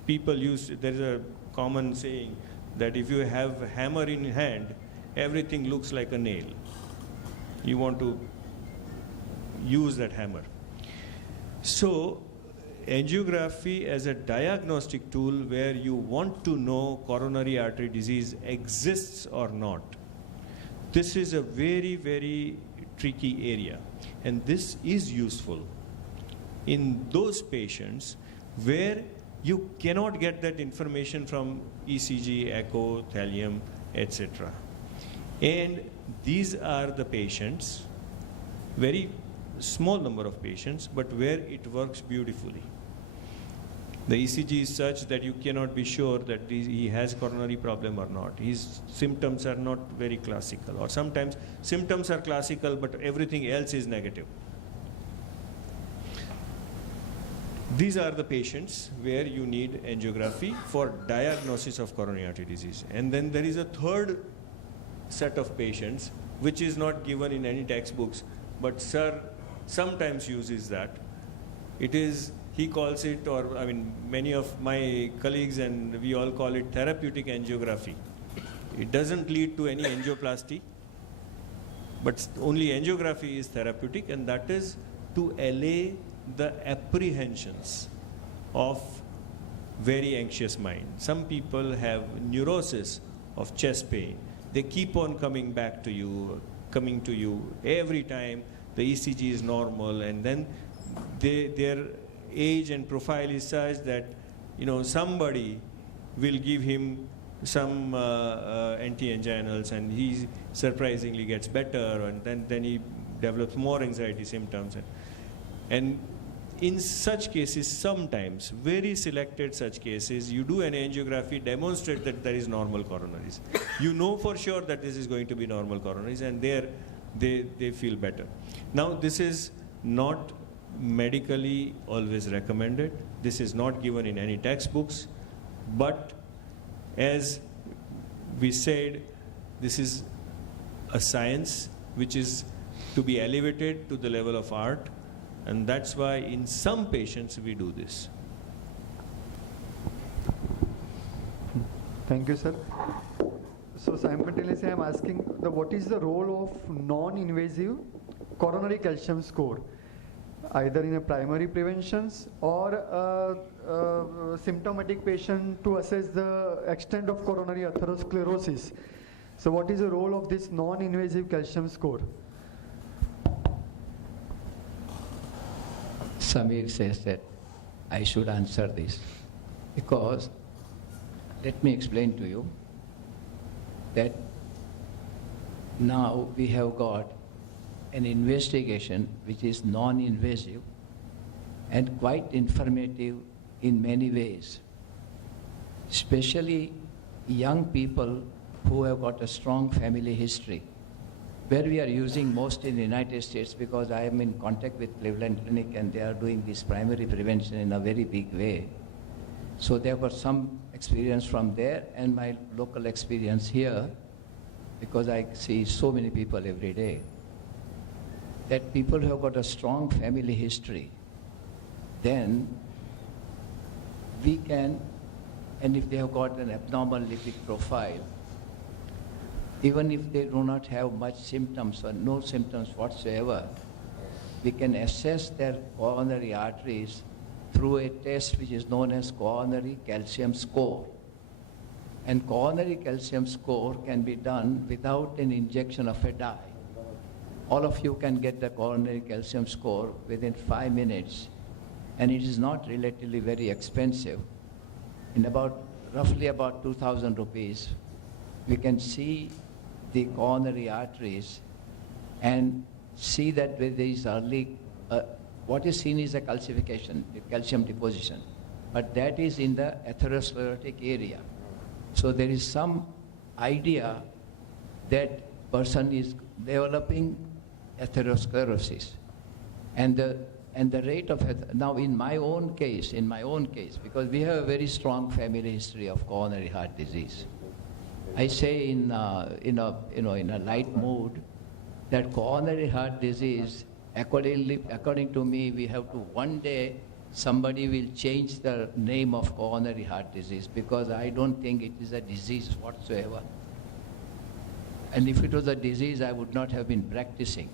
people use, there is a common saying that if you have a hammer in hand, everything looks like a nail. You want to use that hammer. So, angiography as a diagnostic tool where you want to know coronary artery disease exists or not, this is a very, very tricky area. And this is useful in those patients where you cannot get that information from ECG, echo, thallium, etc. And these are the patients, very small number of patients, but where it works beautifully. The ECG is such that you cannot be sure that he has coronary problem or not. His symptoms are not very classical, or sometimes symptoms are classical but everything else is negative. These are the patients where you need angiography for diagnosis of coronary artery disease. And then there is a third set of patients which is not given in any textbooks, but sir sometimes uses that. It is, he calls it, or I mean many of my colleagues and we all call it therapeutic angiography. It doesn't lead to any angioplasty, but only angiography is therapeutic, and that is to allay the apprehensions of very anxious mind. Some people have neurosis of chest pain. They keep on coming to you every time the ECG is normal, and then their age and profile is such that somebody will give him some anti-anginals and he surprisingly gets better, and then he develops more anxiety symptoms. And in such cases, sometimes, very selected such cases, you do an angiography, demonstrate that there is normal coronaries. You know for sure that this is going to be normal coronaries, and they feel better. Now, this is not medically always recommended. This is not given in any textbooks. But as we said, this is a science which is to be elevated to the level of art. And that's why in some patients we do this. Thank you, sir. So simultaneously I'm asking what is the role of non-invasive coronary calcium score, either in a primary preventions or a symptomatic patient to assess the extent of coronary atherosclerosis. So what is the role of this non-invasive calcium score? Samir says that I should answer this because, let me explain to you that now we have got an investigation which is non-invasive and quite informative in many ways, especially young people who have got a strong family history, where we are using most in the United States because I am in contact with Cleveland Clinic and they are doing this primary prevention in a very big way. So there was some experience from there and my local experience here because I see so many people every day. that people who have got a strong family history, then we can, and if they have got an abnormal lipid profile, even if they do not have much symptoms or no symptoms whatsoever, we can assess their coronary arteries through a test which is known as coronary calcium score. And coronary calcium score can be done without an injection of a dye. All of you can get the coronary calcium score within 5 minutes, and it is not relatively very expensive. In roughly about 2,000 rupees, we can see the coronary arteries and see that with these early, what is seen is a calcification, the calcium deposition, but that is in the atherosclerotic area. So there is some idea that person is developing atherosclerosis. And the rate of, now in my own case, because we have a very strong family history of coronary heart disease, I say in a light mood that coronary heart disease, according to me, we have to one day somebody will change the name of coronary heart disease, because I don't think it is a disease whatsoever. And if it was a disease, I would not have been practicing,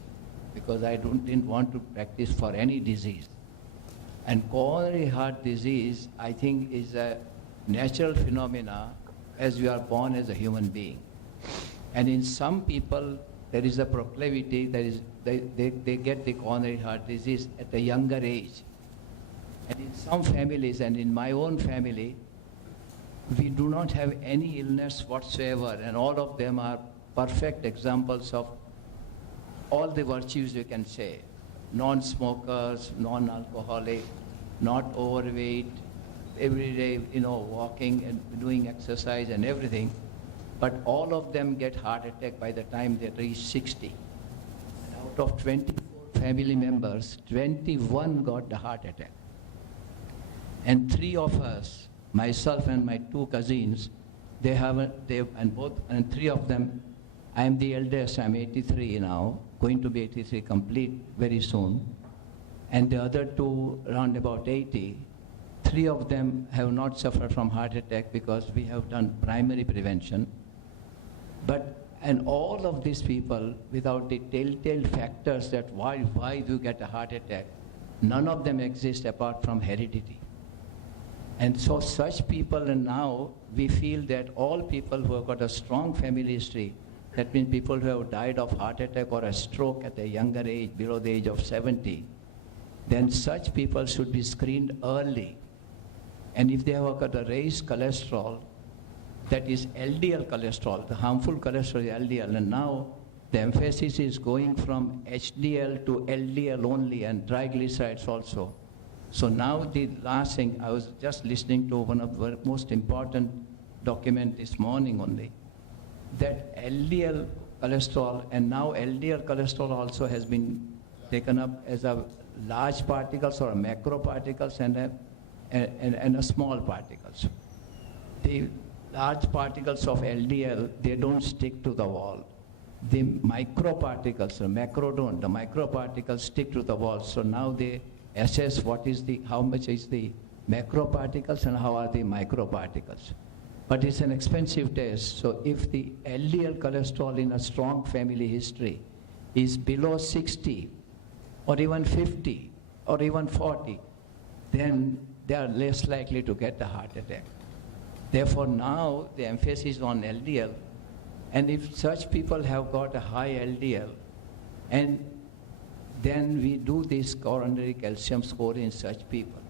because I didn't want to practice for any disease. And coronary heart disease, I think, is a natural phenomena as you are born as a human being. And in some people, there is a proclivity, they get the coronary heart disease at a younger age. And in some families, and in my own family, we do not have any illness whatsoever, and all of them are perfect examples of all the virtues you can say. Non-smokers, non-alcoholic, not overweight, every day, walking and doing exercise and everything. But all of them get heart attack by the time they reach 60. And out of 24 family members, 21 got the heart attack. And 3 of us, myself and my 2 cousins, and 3 of them, I am the eldest, I'm 83 now, going to be 83 complete very soon. And the other 2, around about 80, 3 of them have not suffered from heart attack because we have done primary prevention. And all of these people, without the telltale factors that why do you get a heart attack, none of them exist apart from heredity. And so such people, and now we feel that all people who have got a strong family history, that means people who have died of heart attack or a stroke at a younger age, below the age of 70, then such people should be screened early. And if they have got a raised cholesterol, that is LDL cholesterol, the harmful cholesterol is LDL, and now the emphasis is going from HDL to LDL only, and triglycerides also. So now the last thing, I was just listening to one of the most important document this morning only, that LDL cholesterol, and now LDL cholesterol also has been taken up as a large particles or macro particles and a small particles. The large particles of LDL, they don't stick to the wall. The microparticles, the macro don't, the microparticles stick to the wall. So now they assess how much is the macroparticles and how are the microparticles. But it's an expensive test. So if the LDL cholesterol in a strong family history is below 60 or even 50 or even 40, then they are less likely to get a heart attack. Therefore now the emphasis on LDL, and if such people have got a high LDL, and then we do this coronary calcium score in such people.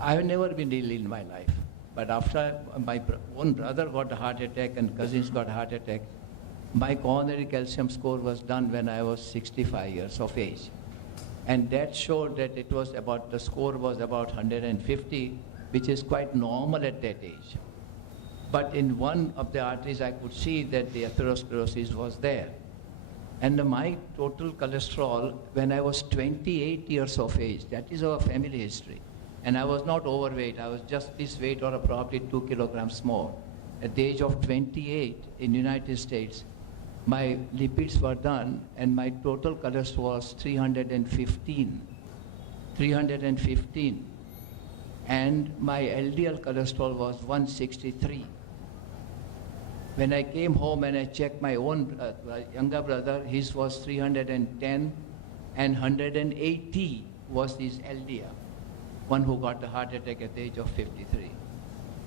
I have never been ill in my life, but after my own brother got a heart attack and cousins got a heart attack, my coronary calcium score was done when I was 65 years of age. And that showed that the score was about 150, which is quite normal at that age. But in one of the arteries, I could see that the atherosclerosis was there. And my total cholesterol, when I was 28 years of age, that is our family history. And I was not overweight, I was just this weight or probably 2 kilograms more. At the age of 28 in the United States, my lipids were done and my total cholesterol was 315. 315. And my LDL cholesterol was 163. When I came home and I checked my own younger brother, his was 310 and 180 was his LDL, one who got a heart attack at the age of 53.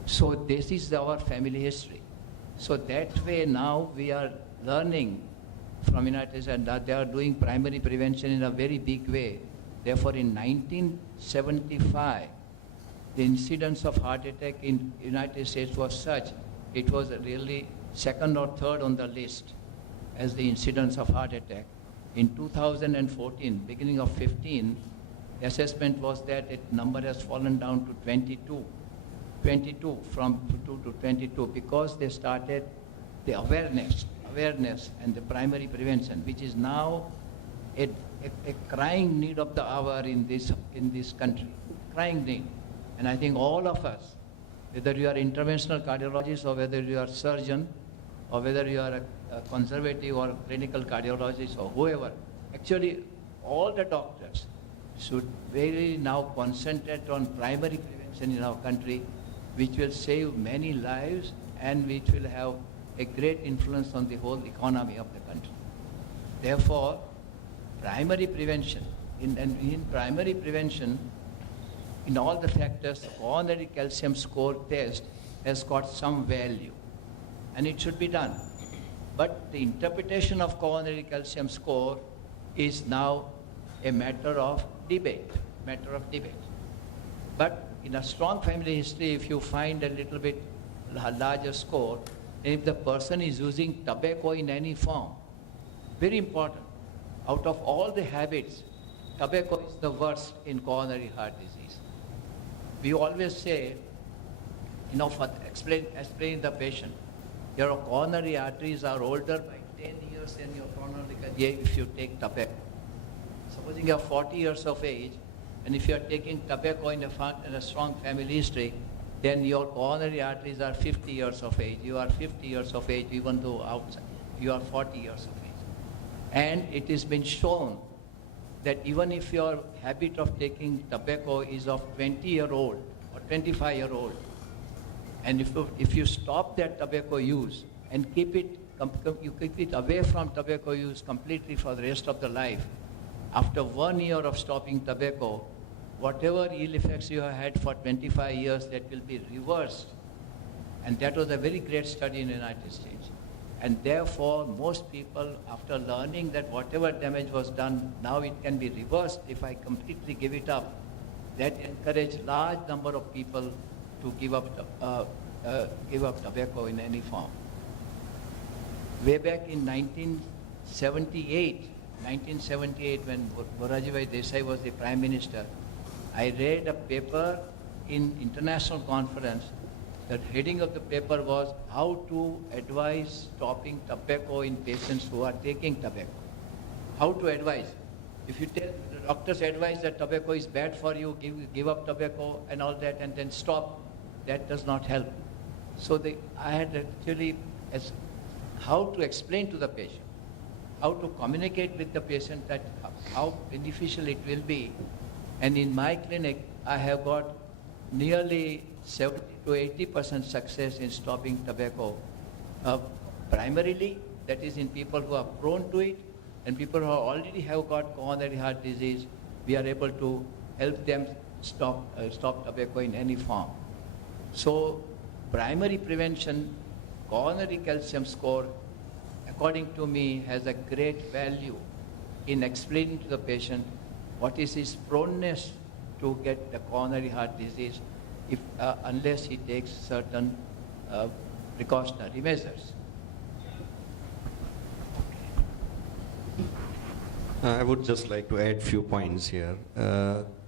So this is our family history. So that way now we are learning from United States that they are doing primary prevention in a very big way. Therefore in 1975, the incidence of heart attack in United States was such, it was really second or third on the list as the incidence of heart attack. In 2014, beginning of 15, the assessment was that its number has fallen down to 22. 22 from 2 to 22 because they started the awareness and the primary prevention, which is now a crying need of the hour in this country, crying need. And I think all of us, whether you are interventional cardiologist or whether you are surgeon or whether you are a conservative or clinical cardiologist or whoever, actually all the doctors should really now concentrate on primary prevention in our country, which will save many lives and which will have a great influence on the whole economy of the country. Therefore, primary prevention, in primary prevention, in all the factors, the coronary calcium score test has got some value and it should be done. But the interpretation of coronary calcium score is now a matter of debate, But in a strong family history, if you find a little bit larger score, and if the person is using tobacco in any form, very important, out of all the habits, tobacco is the worst in coronary heart disease. We always say, for explain the patient, your coronary arteries are older by 10 years than your coronary if you take tobacco. Supposing you are 40 years of age, and if you are taking tobacco in a strong family history, then your coronary arteries are 50 years of age. You are 50 years of age, even though outside you are 40 years of age. And it has been shown that even if your habit of taking tobacco is of 20-year-old or 25-year-old, and if you stop that tobacco use and keep it away from tobacco use completely for the rest of the life, after 1 year of stopping tobacco, whatever ill effects you have had for 25 years, that will be reversed. And that was a very great study in the United States. And therefore, most people, after learning that whatever damage was done, now it can be reversed if I completely give it up, that encouraged large number of people to give up tobacco in any form. Way back in 1978, when Morarjibhai Desai was the Prime Minister, I read a paper in international conference. The heading of the paper was how to advise stopping tobacco in patients who are taking tobacco. How to advise. If you tell the doctors advise that tobacco is bad for you, give up tobacco and all that and then stop, that does not help. So I had actually how to explain to the patient, how to communicate with the patient that how beneficial it will be. And in my clinic, I have got nearly 70 to 80% success in stopping tobacco. Primarily, that is in people who are prone to it, and people who already have got coronary heart disease, we are able to help them stop tobacco in any form. So, primary prevention, coronary calcium score, according to me, has a great value in explaining to the patient what is his proneness to get the coronary heart disease unless he takes certain precautionary measures. I would just like to add few points here.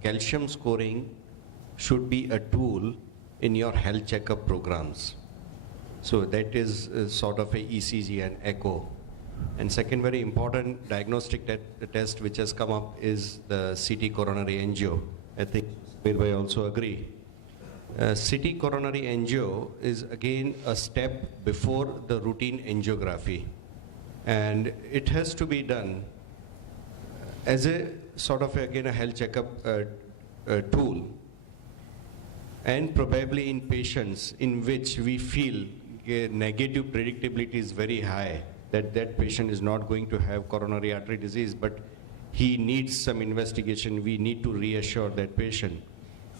Calcium scoring should be a tool in your health checkup programs. So that is sort of a ECG and echo. And second very important diagnostic test which has come up is the CT coronary angio. I think Sameer also agree. CT coronary angio is again a step before the routine angiography. And it has to be done as a sort of, again, a health checkup tool, and probably in patients in which we feel negative predictability is very high, that that patient is not going to have coronary artery disease, but he needs some investigation, we need to reassure that patient.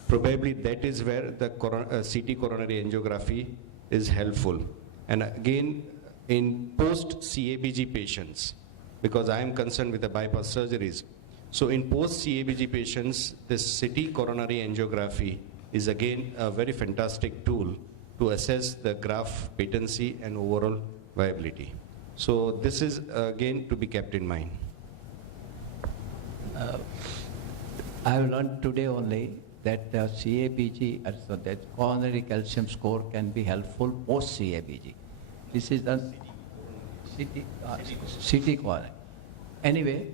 Probably that is where the CT coronary angiography is helpful. And again, in post-CABG patients, because I am concerned with the bypass surgeries, so in post-CABG patients, this CT coronary angiography is again a very fantastic tool to assess the graft patency and overall viability. So this is again to be kept in mind. I have learned today only that CABG, so that coronary calcium score can be helpful post-CABG. This is the CT coronary. Anyway,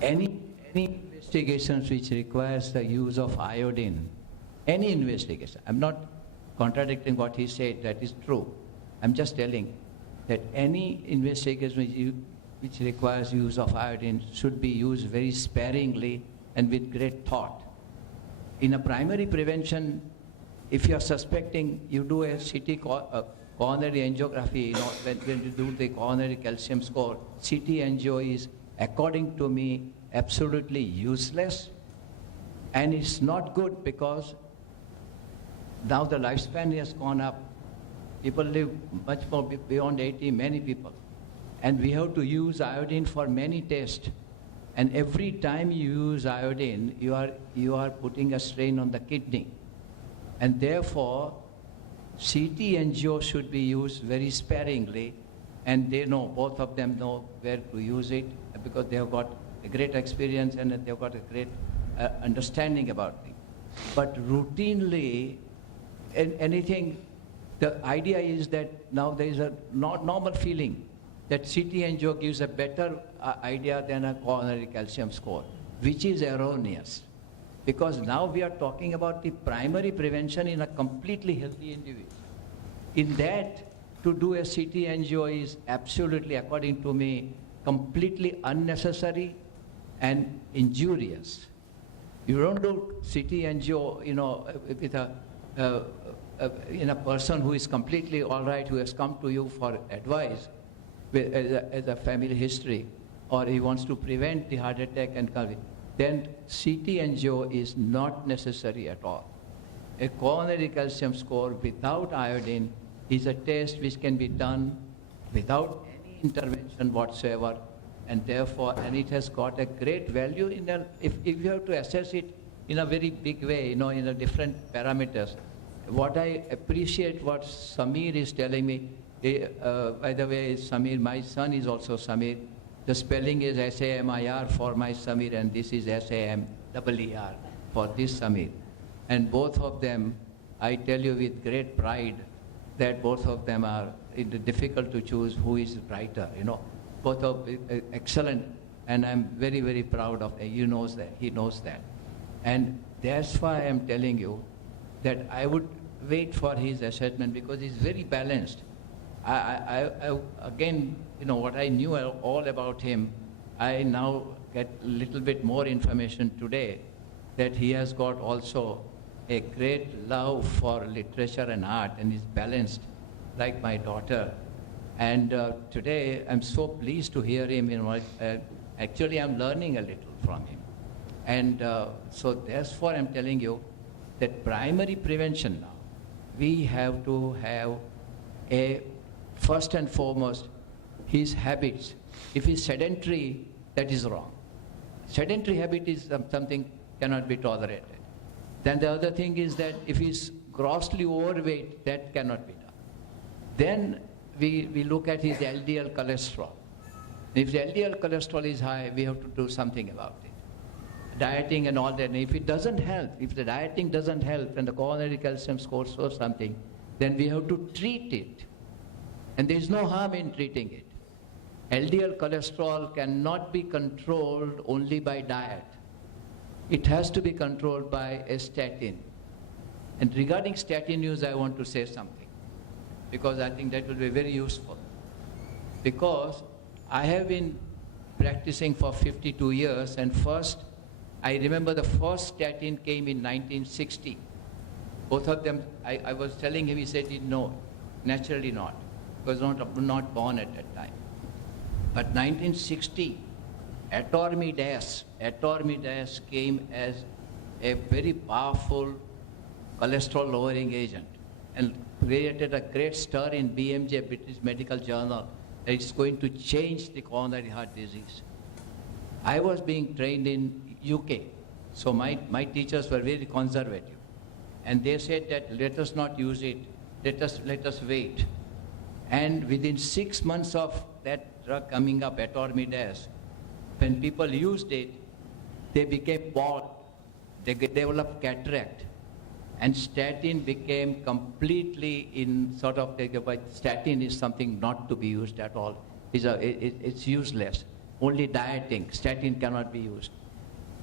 any investigations which requires the use of iodine, any investigation, I'm not contradicting what he said, that is true. I'm just telling that any investigation which requires use of iodine should be used very sparingly and with great thought. In a primary prevention, if you are suspecting, you do a CT coronary angiography, when you do the coronary calcium score. CT angio is, according to me, absolutely useless, and it's not good because now the lifespan has gone up. People live much more beyond 80, many people. And we have to use iodine for many tests. And every time you use iodine, you are putting a strain on the kidney. And therefore, CT angio should be used very sparingly, and they know, both of them know where to use it, because they have got a great experience and they've got a great understanding about it. But routinely, anything, the idea is that now there is a normal feeling that CT angio gives a better idea than a coronary calcium score, which is erroneous. Because now we are talking about the primary prevention in a completely healthy individual. In that, to do a CT angio is absolutely, according to me, completely unnecessary and injurious. You don't do CT angio, with in a person who is completely all right, who has come to you for advice as a family history, or he wants to prevent the heart attack and then CT angio is not necessary at all. A coronary calcium score without iodine is a test which can be done without any intervention whatsoever, and therefore, and it has got a great value if you have to assess it in a very big way, in a different parameters. What I appreciate what Samir is telling me, by the way, Samir, my son is also Samir. The spelling is S-A-M-I-R for my Samir, and this is S-A-M-E-E-R for this Samir. And both of them, I tell you with great pride, that both of them are difficult to choose who is brighter, Both of excellent, and I'm very, very proud of him. He knows that. And that's why I'm telling you that I would wait for his assessment, because he's very balanced. I again, what I knew all about him, I now get a little bit more information today, that he has got also a great love for literature and art, and is balanced like my daughter. And today I'm so pleased to hear him. Actually, I'm learning a little from him. And so therefore I'm telling you that primary prevention now, we have to have first and foremost, his habits. If he's sedentary, that is wrong. Sedentary habit is something cannot be tolerated. Then the other thing is that if he's grossly overweight, that cannot be done. Then we look at his LDL cholesterol. If the LDL cholesterol is high, we have to do something about it. Dieting and all that. And if it doesn't help, if the dieting doesn't help and the coronary calcium score shows something, then we have to treat it. And there is no harm in treating it. LDL cholesterol cannot be controlled only by diet. It has to be controlled by a statin. And regarding statin use, I want to say something, because I think that will be very useful. because I have been practicing for 52 years, and I remember the first statin came in 1960. Both of them, I was telling him, he said, no, naturally not. He was not born at that time. But 1960, atormidase came as a very powerful cholesterol lowering agent and created a great stir in BMJ, British Medical Journal, that it's going to change the coronary heart disease. I was being trained in UK, so my teachers were very conservative. And they said that let us not use it, let us wait. And within 6 months of that drug coming up, atormidase, when people used it, they became bald, they developed cataract. And statin became completely in sort of, statin is something not to be used at all. It's useless. Only dieting, statin cannot be used.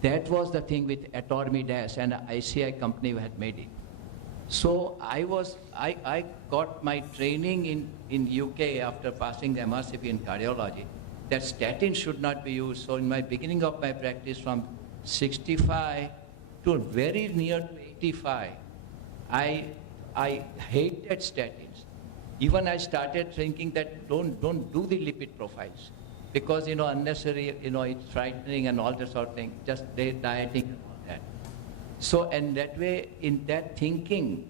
That was the thing with atormidase, and ICI company had made it. So I got my training in UK after passing the MRCP in cardiology, that statin should not be used. So in my beginning of my practice from 65 to very near to 85, I hated statins. Even I started thinking that don't do the lipid profiles, because unnecessary, it's frightening and all that sort of thing, just dieting and all that. So, and that way, in that thinking,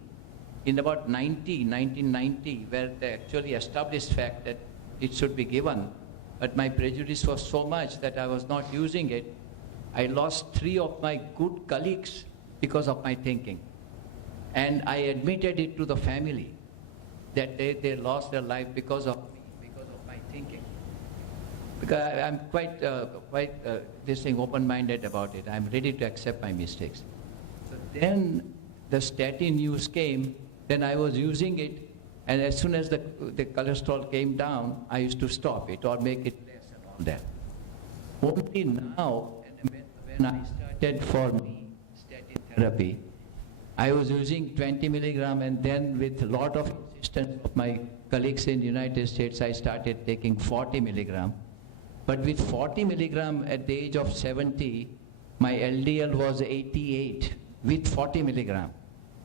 in about 1990, where they actually established fact that it should be given, but my prejudice was so much that I was not using it. I lost 3 of my good colleagues because of my thinking. And I admitted it to the family, that they lost their life because of me, because of my thinking. Because I'm quite open-minded about it. I'm ready to accept my mistakes. So then the statin news came, then I was using it, and as soon as the cholesterol came down, I used to stop it or make it less and all that. Only now, when I started for me statin therapy, I was using 20 milligram, and then with a lot of insistence of my colleagues in the United States, I started taking 40 milligram. But with 40 milligram at the age of 70, my LDL was 88 with 40 milligram.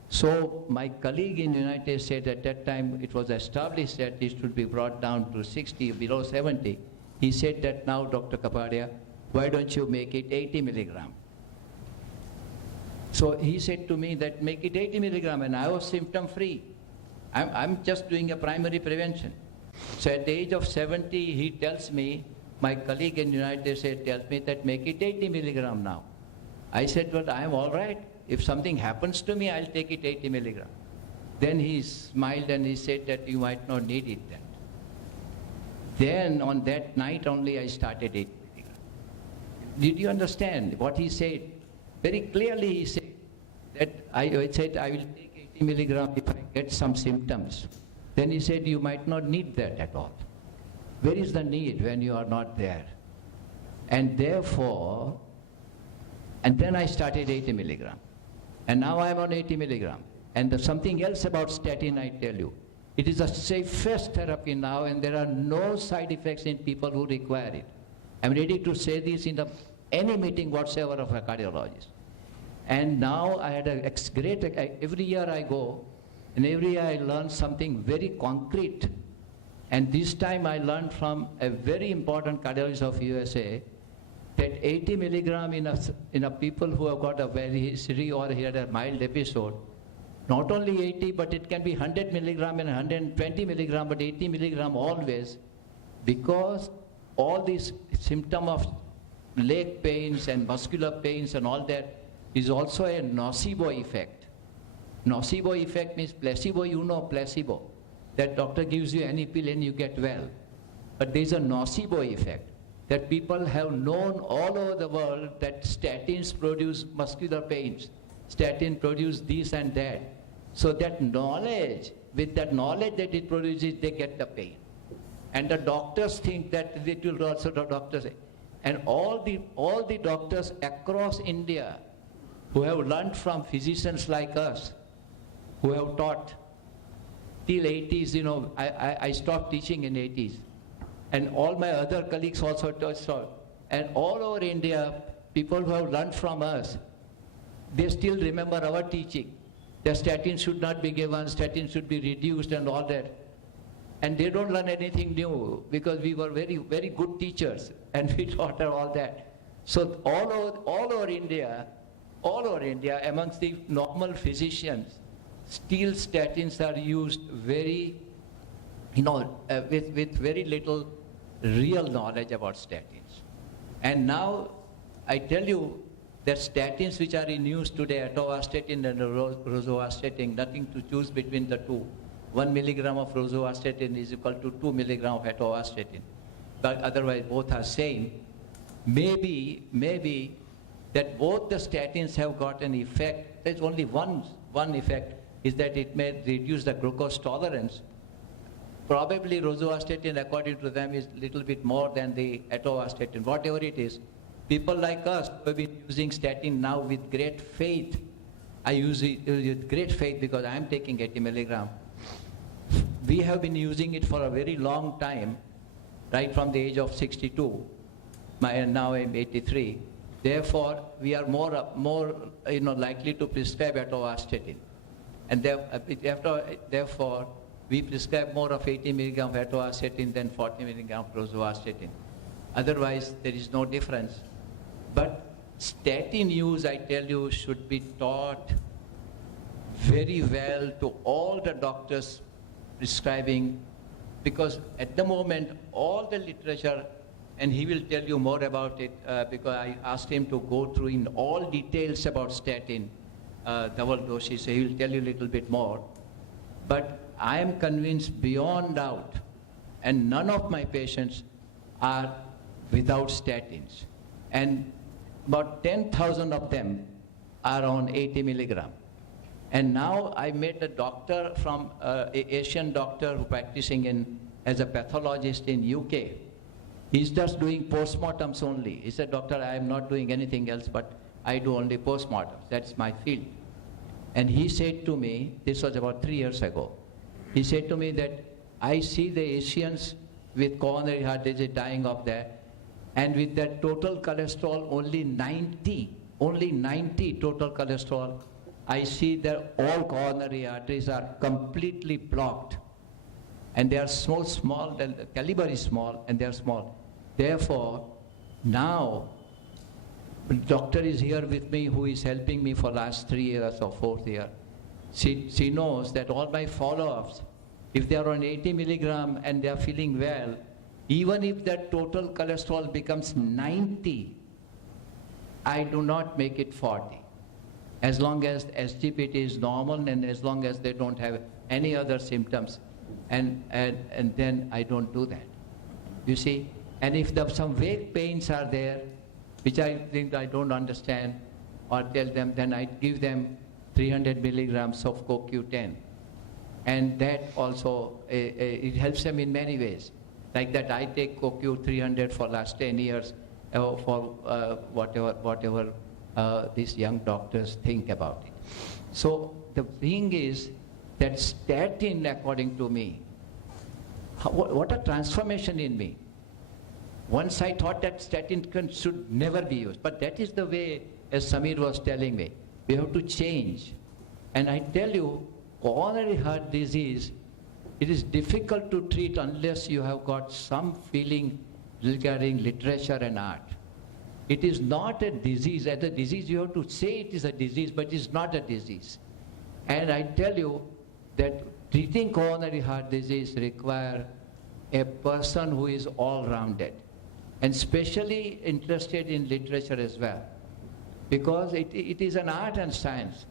So my colleague in the United States at that time, it was established that it should be brought down to 60, below 70. He said that now, Dr. Kapadia, why don't you make it 80 milligram? So he said to me that make it 80 milligram, and I was symptom free. I'm just doing a primary prevention. So at the age of 70, he tells me, my colleague in the United States tells me that make it 80 milligram now. I said, well, I'm all right. If something happens to me, I'll take it 80 milligram. Then he smiled and he said that you might not need it then. Then on that night only I started 80 milligram. Did you understand what he said? Very clearly he said that I said I will take 80 milligram if I get some symptoms. Then he said you might not need that at all. Where is the need when you are not there? And therefore, and then I started 80 milligram. And now I am on 80 milligram. And there's something else about statin I tell you. It is the safest therapy now, and there are no side effects in people who require it. I'm ready to say this in any meeting whatsoever of a cardiologist. And now I had a great, every year I go, and every year I learn something very concrete. And this time I learned from a very important cardiologist of USA that 80 milligram in a people who have got a very history or had a mild episode, not only 80, but it can be 100 milligram and 120 milligram, but 80 milligram always, because all these symptom of leg pains and muscular pains and all that is also a nocebo effect. Nocebo effect means placebo, you know placebo. That doctor gives you any pill and you get well. But there is a nocebo effect, that people have known all over the world that statins produce muscular pains, statin produce this and that. So that knowledge, with that knowledge that it produces, they get the pain. And the doctors think that it will also, the doctors say. And all the doctors across India who have learned from physicians like us, who have taught till 80s, I stopped teaching in 80s. And all my other colleagues also saw. And all over India, people who have learned from us, they still remember our teaching. The statin should not be given, statin should be reduced and all that. And they don't learn anything new because we were very, very good teachers and we taught her all that. So all over India, amongst the normal physicians, still statins are used very, with very little real knowledge about statins. And now I tell you that statins which are in use today, atorvastatin and rosuvastatin, nothing to choose between the two. 1 milligram of rosuvastatin is equal to 2 milligram of atorvastatin. But otherwise both are same. Maybe that both the statins have got an effect. There's only one effect, is that it may reduce the glucose tolerance. Probably rosuvastatin, according to them, is little bit more than the atorvastatin. Whatever it is, people like us who have been using statin now with great faith. I use it with great faith because I'm taking 80 milligram. We have been using it for a very long time, right from the age of 62. Now I'm 83. Therefore, we are more likely to prescribe atorvastatin. And therefore, we prescribe more of 80 milligram of atorvastatin than 40 milligram of rosuvastatin. Otherwise, there is no difference. But statin use, I tell you, should be taught very well to all the doctors prescribing, because at the moment, all the literature, and he will tell you more about it, because I asked him to go through in all details about statin, double doses, so he will tell you a little bit more. But I am convinced beyond doubt, and none of my patients are without statins. And about 10,000 of them are on 80 milligram. And now I met a doctor from, an Asian doctor who practicing as a pathologist in UK. He's just doing postmortems only. He said, "Doctor, I am not doing anything else, but I do only postmortems. That's my field." And he said to me, this was about 3 years ago, he said to me that I see the Asians with coronary heart disease dying of that, and with that total cholesterol only 90 total cholesterol, I see that all coronary arteries are completely blocked. And they are so small, the caliber is small, and they are small. Therefore, now, the doctor is here with me who is helping me for last 3 years or 4th year. She knows that all my follow-ups, if they are on 80 milligram and they are feeling well, even if that total cholesterol becomes 90, I do not make it 40. As long as SGPT is normal and as long as they don't have any other symptoms, and then I don't do that. You see? And if some vague pains are there, which I think I don't understand or tell them, then I give them 300 milligrams of CoQ10. And that also, it helps them in many ways. Like that, I take CoQ 300 for last 10 years for whatever these young doctors think about it. So the thing is that statin, according to me, what a transformation in me. Once I thought that statin should never be used, but that is the way, as Samir was telling me, we have to change. And I tell you, coronary heart disease, it is difficult to treat unless you have got some feeling regarding literature and art. It is not a disease. As a disease, you have to say it is a disease, but it is not a disease. And I tell you that treating coronary heart disease requires a person who is all-rounded and specially interested in literature as well, because it is an art and science,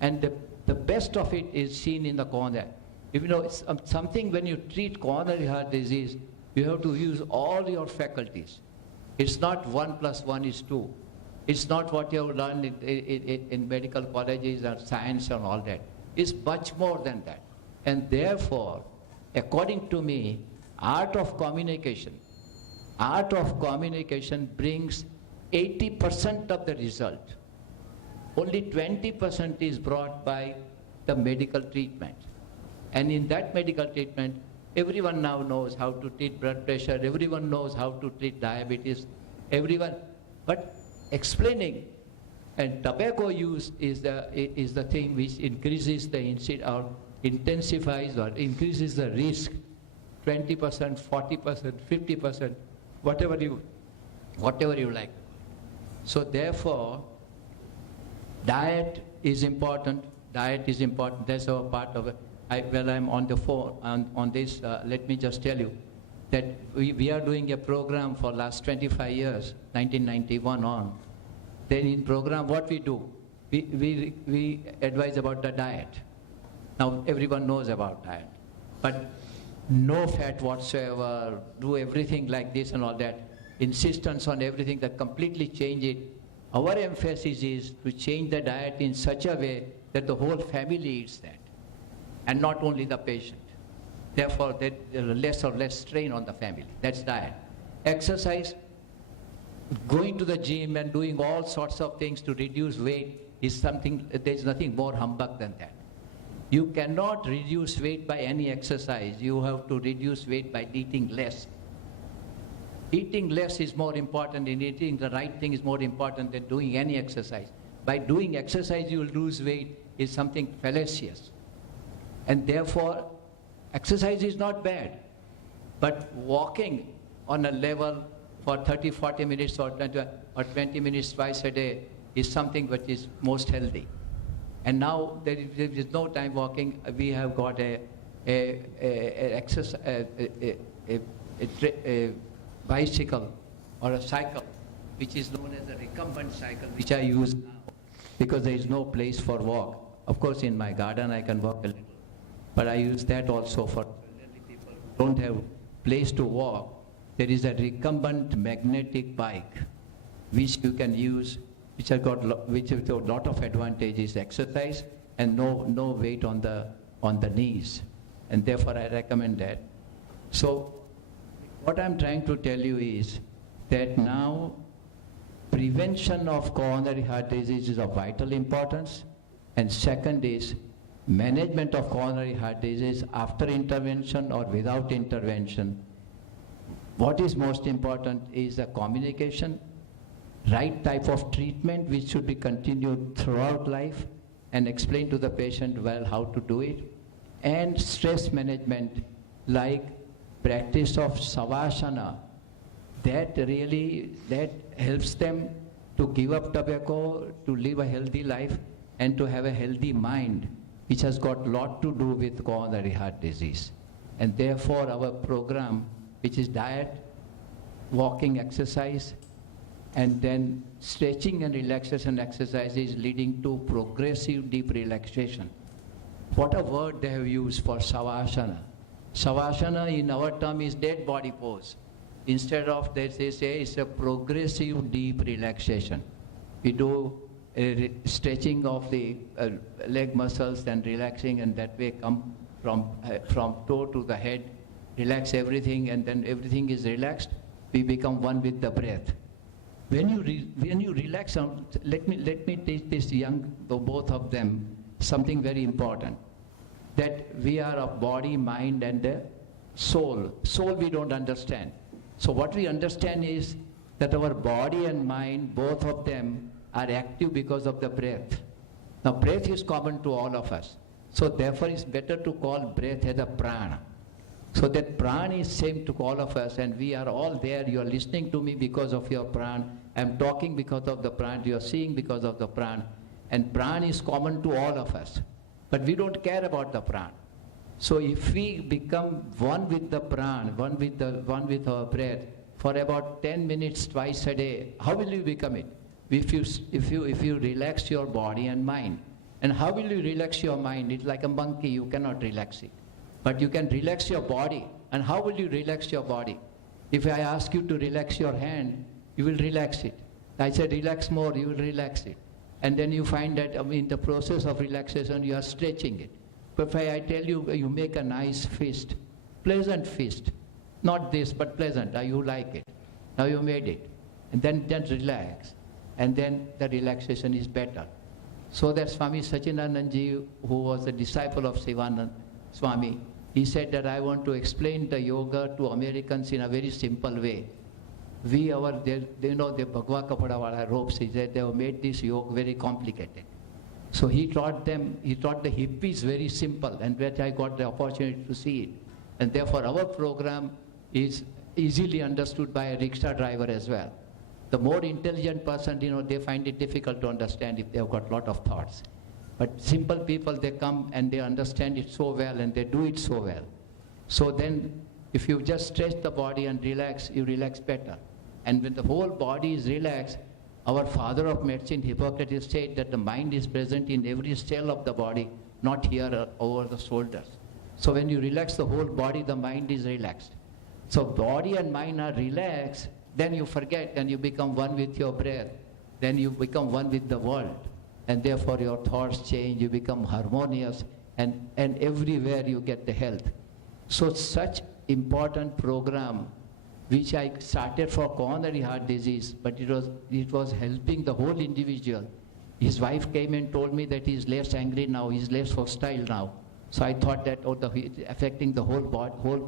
and the best of it is seen in the coronary. If you know, it's something when you treat coronary heart disease, you have to use all your faculties. It's not 1 + 1 is 2. It's not what you have learned in medical colleges or science and all that. It's much more than that. And therefore, according to me, art of communication brings 80% of the result. Only 20% is brought by the medical treatment. And in that medical treatment, Everyone now knows how to treat blood pressure, everyone knows how to treat diabetes, everyone. But explaining, and tobacco use is the thing which increases the or intensifies or increases the risk 20%, 40%, 50%, whatever you like. So therefore, diet is important. Diet is important. That's our part of it. While I'm on the phone on this, let me just tell you that we are doing a program for last 25 years, 1991 on. Then in program, what we do? We advise about the diet. Now everyone knows about diet, but no fat whatsoever, do everything like this and all that. Insistence on everything that completely change it. Our emphasis is to change the diet in such a way that the whole family eats that, and not only the patient. Therefore, there is less strain on the family. That's diet. Exercise, going to the gym and doing all sorts of things to reduce weight is something, there's nothing more humbug than that. You cannot reduce weight by any exercise. You have to reduce weight by eating less. Eating less is more important, and eating the right thing is more important than doing any exercise. By doing exercise, you will lose weight is something fallacious. And therefore, exercise is not bad. But walking on a level for 30, 40 minutes or 20 minutes twice a day is something which is most healthy. And now there is no time walking. We have got a bicycle or a cycle, which is known as a recumbent cycle, which I use now because there is no place for walk. Of course, in my garden I can walk a little, but I use that also for elderly people who don't have place to walk. There is a recumbent magnetic bike, which you can use, which has got a lot of advantages: exercise and no weight on the knees, and therefore I recommend that. So what I'm trying to tell you is that now prevention of coronary heart disease is of vital importance, and second is management of coronary heart disease after intervention or without intervention. What is most important is the communication, right type of treatment which should be continued throughout life, and explain to the patient well how to do it, and stress management like practice of savasana, that helps them to give up tobacco, to live a healthy life, and to have a healthy mind, which has got a lot to do with coronary heart disease. And therefore our program, which is diet, walking, exercise, and then stretching and relaxation exercises leading to progressive deep relaxation. What a word they have used for savasana. Savasana in our term is dead body pose. Instead of that, they say it's a progressive deep relaxation. We do a stretching of the leg muscles and relaxing, and that way come from toe to the head, relax everything, and then everything is relaxed. We become one with the breath. When you relax, let me teach this both of them something very important. That we are a body, mind, and soul. Soul we don't understand. So what we understand is that our body and mind, both of them, are active because of the breath. Now breath is common to all of us. So therefore it's better to call breath as a prana. So that prana is same to all of us, and we are all there. You are listening to me because of your prana. I am talking because of the prana. You are seeing because of the prana. And prana is common to all of us. But we don't care about the prana. So if we become one with the prana, one with our breath, for about 10 minutes twice a day, how will you become it? If you relax your body and mind. And how will you relax your mind? It's like a monkey, you cannot relax it. But you can relax your body. And how will you relax your body? If I ask you to relax your hand, you will relax it. I said relax more, you will relax it. And then you find that in the process of relaxation, you are stretching it. But if I tell you, you make a nice fist, pleasant fist. Not this, but pleasant. Now you like it. Now you made it. And then relax. And then the relaxation is better. So that Swami Sachinandanji, who was a disciple of Sivanand Swami, he said that I want to explain the yoga to Americans in a very simple way. They know the Bhagwa Kapada wala ropes, he said they have made this yoga very complicated. So he taught the hippies very simple, and that I got the opportunity to see it. And therefore our program is easily understood by a rickshaw driver as well. The more intelligent person, they find it difficult to understand if they've got a lot of thoughts. But simple people, they come and they understand it so well and they do it so well. So then, if you just stretch the body and relax, you relax better. And when the whole body is relaxed, our father of medicine, Hippocrates, said that the mind is present in every cell of the body, not here over the shoulders. So when you relax the whole body, the mind is relaxed. So body and mind are relaxed, then you forget and you become one with your breath. Then you become one with the world. And therefore your thoughts change, you become harmonious, and everywhere you get the health. So such important program, which I started for coronary heart disease, but it was helping the whole individual. His wife came and told me that he's less angry now, he's less hostile now. So I thought that it's affecting the whole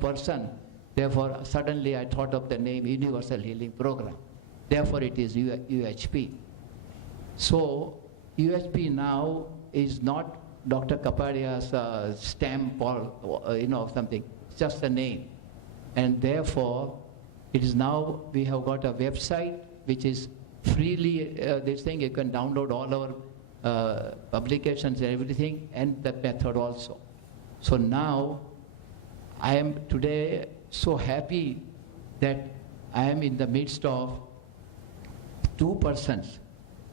person. Therefore, suddenly I thought of the name Universal Healing Program. Therefore, it is UHP. So UHP now is not Dr. Kapadia's stamp or something. It's just a name. And therefore, it is now, we have got a website which is freely, this thing, you can download all our publications and everything, and the method also. So now, I am today so happy that I am in the midst of two persons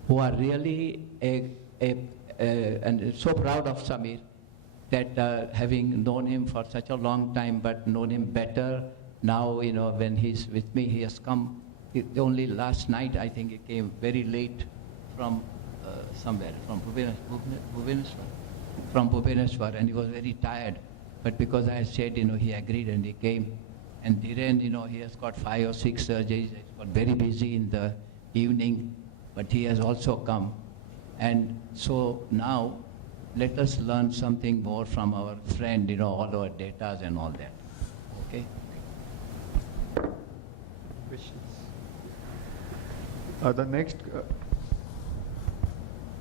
who are really and so proud of Samir, that having known him for such a long time, but known him better now, when he's with me, he has come, only last night I think he came very late from somewhere, from Bhubaneswar, and he was very tired. But because I said, he agreed and he came. And Dhiren, he has got 5 or 6 surgeries. He's got very busy in the evening, but he has also come. And so now, let us learn something more from our friend, all our data and all that. Okay? Questions?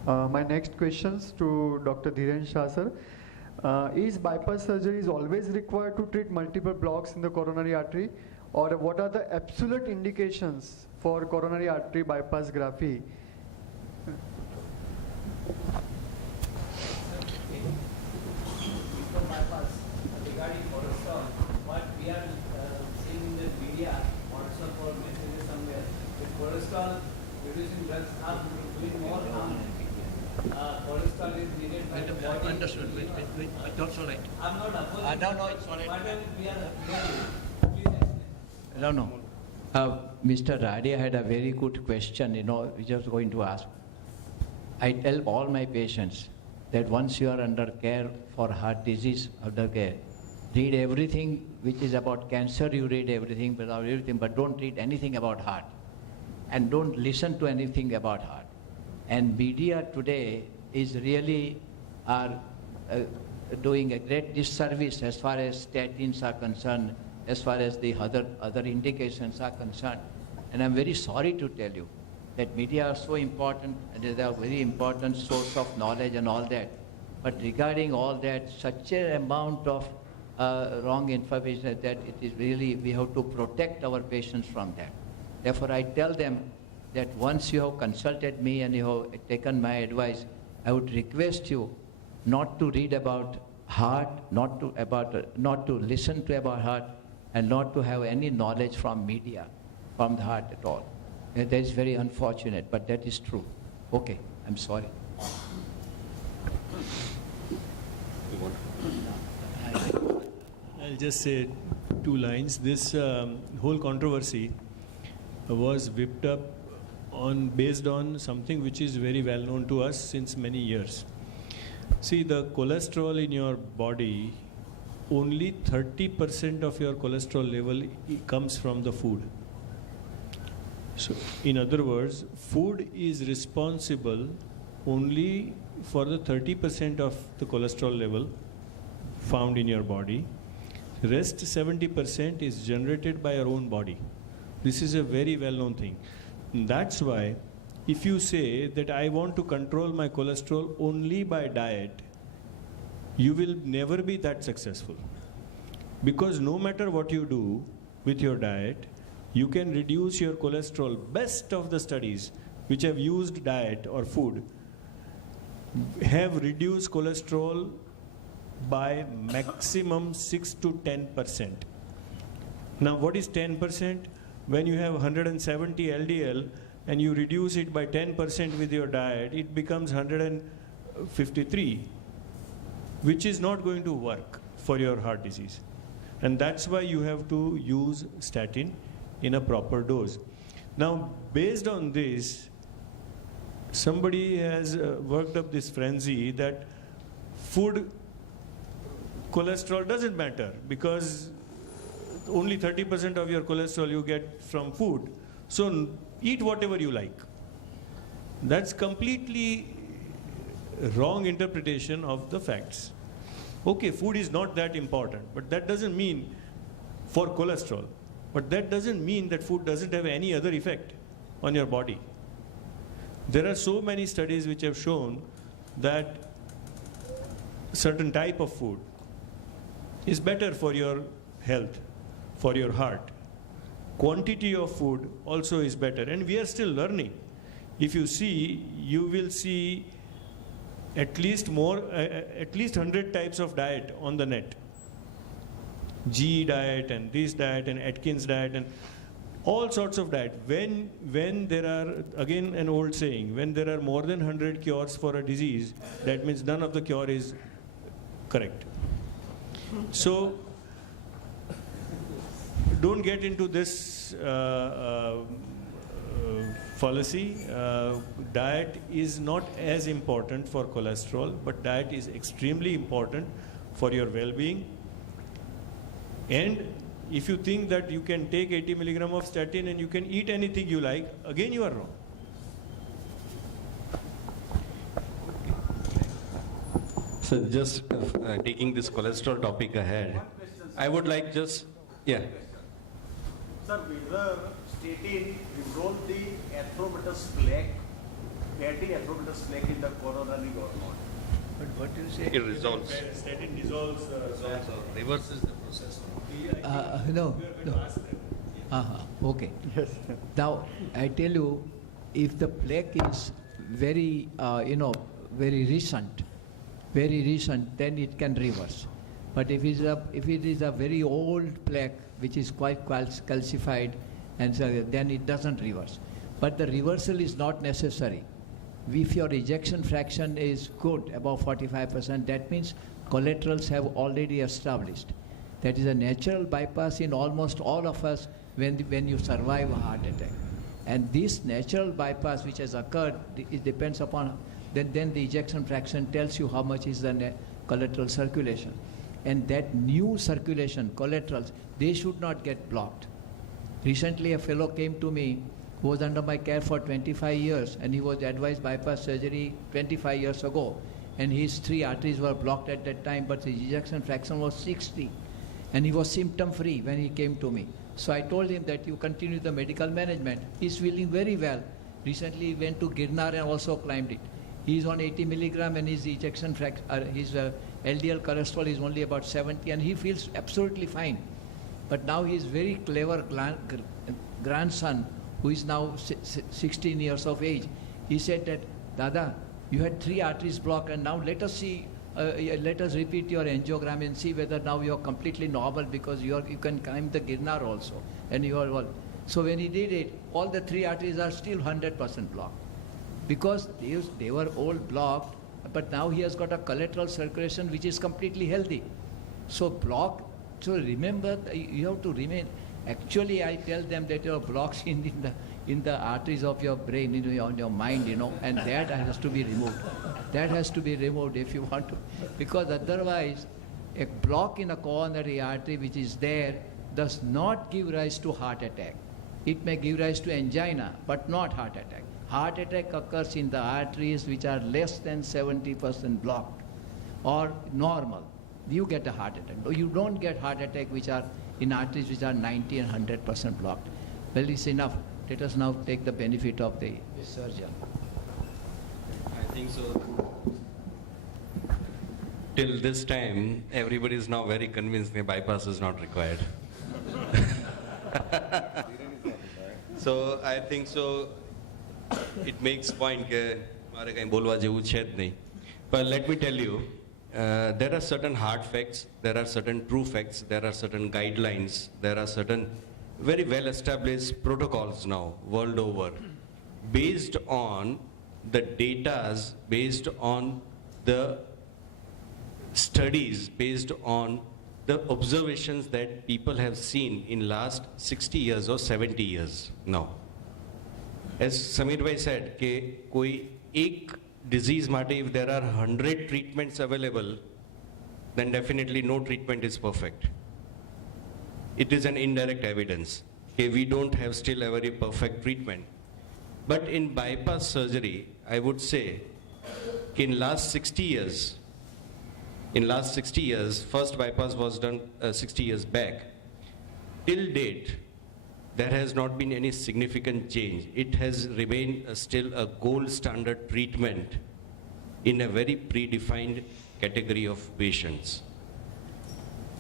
My next questions to Dr. Dhiren Shah sir. Is bypass surgery is always required to treat multiple blocks in the coronary artery, or what are the absolute indications for coronary artery bypass graphy? Regarding cholesterol, what we are seeing in the media, WhatsApp or messages somewhere, the cholesterol reducing drugs are doing more harm. Cholesterol is needed by the body. Understood. That's all right. I'm not opposing. No, it's all right. Whatever we are please explain. No. Mr. Radia had a very good question, which I was going to ask. I tell all my patients that once you are under care for heart disease, read everything which is about cancer, you read everything, but don't read anything about heart. And don't listen to anything about heart. And media today is really doing a great disservice as far as statins are concerned, as far as the other indications are concerned. And I'm very sorry to tell you that media are so important, and they are a very important source of knowledge and all that. But regarding all that, such an amount of wrong information that it is really, we have to protect our patients from that. Therefore, I tell them that once you have consulted me and you have taken my advice, I would request you not to read about heart, not to listen to about heart, and not to have any knowledge from media, from the heart at all. That is very unfortunate, but that is true. Okay, I'm sorry. I'll just say 2 lines. This whole controversy was whipped up based on something which is very well known to us since many years. See, the cholesterol in your body, only 30% of your cholesterol level comes from the food. So, in other words, food is responsible only for the 30% of the cholesterol level found in your body. Rest 70% is generated by our own body. This is a very well-known thing. That's why if you say that I want to control my cholesterol only by diet, you will never be that successful. Because no matter what you do with your diet, you can reduce your cholesterol. Best of the studies which have used diet or food have reduced cholesterol by maximum 6 to 10%. Now what is 10%? When you have 170 LDL and you reduce it by 10% with your diet, it becomes 153, which is not going to work for your heart disease. And that's why you have to use statin in a proper dose. Now, based on this, somebody has worked up this frenzy that food cholesterol doesn't matter because only 30% of your cholesterol you get from food. So eat whatever you like. That's completely wrong interpretation of the facts. Okay, food is not that important, but that doesn't mean for cholesterol. But that doesn't mean that food doesn't have any other effect on your body. There are so many studies which have shown that certain type of food is better for your health, for your heart. Quantity of food also is better, and we are still learning. If you see, you will see at least 100 types of diet on the net. GE diet and this diet and Atkins diet and all sorts of diet. When there are, again an old saying, when there are more than 100 cures for a disease, that means none of the cure is correct. So don't get into this fallacy. Diet is not as important for cholesterol, but diet is extremely important for your well-being. And if you think that you can take 80 milligram of statin and you can eat anything you like, again you are wrong. So just taking this cholesterol topic ahead, I would like just, yeah. Sir, whether statin resolve the atherosclerosis plaque, fatty atherosclerosis plaque in the coronary or not? But what do you say? It resolves. Statin dissolves. Reverses the process. No. Okay. Yes. Now, I tell you, if the plaque is very, very recent, then it can reverse. But if it is a very old plaque, which is quite calcified, and so then it doesn't reverse. But the reversal is not necessary. If your ejection fraction is good, above 45%, that means collaterals have already established. That is a natural bypass in almost all of us when you survive a heart attack. And this natural bypass which has occurred, it depends upon, then the ejection fraction tells you how much is the collateral circulation. And that new circulation, collaterals, they should not get blocked. Recently a fellow came to me who was under my care for 25 years, and he was advised bypass surgery 25 years ago. And his 3 arteries were blocked at that time, but his ejection fraction was 60. And he was symptom-free when he came to me. So I told him that you continue the medical management. He's feeling very well. Recently he went to Girnar and also climbed it. He's on 80 milligram and his ejection fraction, his LDL cholesterol is only about 70, and he feels absolutely fine. But now his very clever grandson, who is now 16 years of age, he said that, Dada, you had 3 arteries blocked, and now let us see, let us repeat your angiogram and see whether now you are completely normal, because you can climb the Girnar also, and you are all. So when he did it, all the 3 arteries are still 100% blocked, because they were all blocked, but now he has got a collateral circulation which is completely healthy. So so remember, you have to remain. Actually, I tell them that your blocks in the arteries of your brain, on your mind, and that has to be removed. That has to be removed if you want to, because otherwise, a block in a coronary artery which is there does not give rise to heart attack. It may give rise to angina, but not heart attack. Heart attack occurs in the arteries which are less than 70% blocked or normal. you get a heart attack. No, you don't get heart attack which are in arteries which are 90 and 100% blocked. Well, it's enough. Let us now take the benefit of the surgeon. I think so. Till this time, everybody is now very convinced the bypass is not required. So I think so. It makes point that मारे कहीं बोलवा जेवू छे ज नहीं. But let me tell you, there are certain hard facts, there are certain true facts, there are certain guidelines, there are certain very well established protocols now world over, based on the datas, based on the studies, based on the observations that people have seen in last 60 years or 70 years now. As Samir bhai said, ke koi ek disease mate, if there are 100 treatments available, then definitely no treatment is perfect. It is an indirect evidence. Okay, we don't have still a very perfect treatment. But in bypass surgery, I would say, in last 60 years, first bypass was done 60 years back. Till date, there has not been any significant change. It has remained still a gold standard treatment in a very predefined category of patients.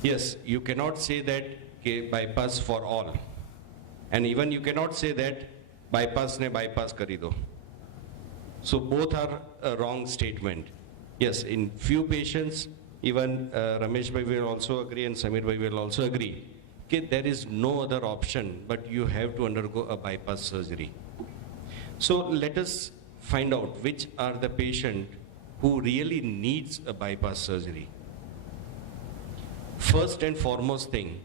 Yes, you cannot say that bypass for all. And even you cannot say that bypass ne bypass kari do. So both are a wrong statement. Yes, in few patients, even Ramesh bhai will also agree and Samir bhai will also agree, that there is no other option but you have to undergo a bypass surgery. So let us find out which are the patient who really needs a bypass surgery. First and foremost thing,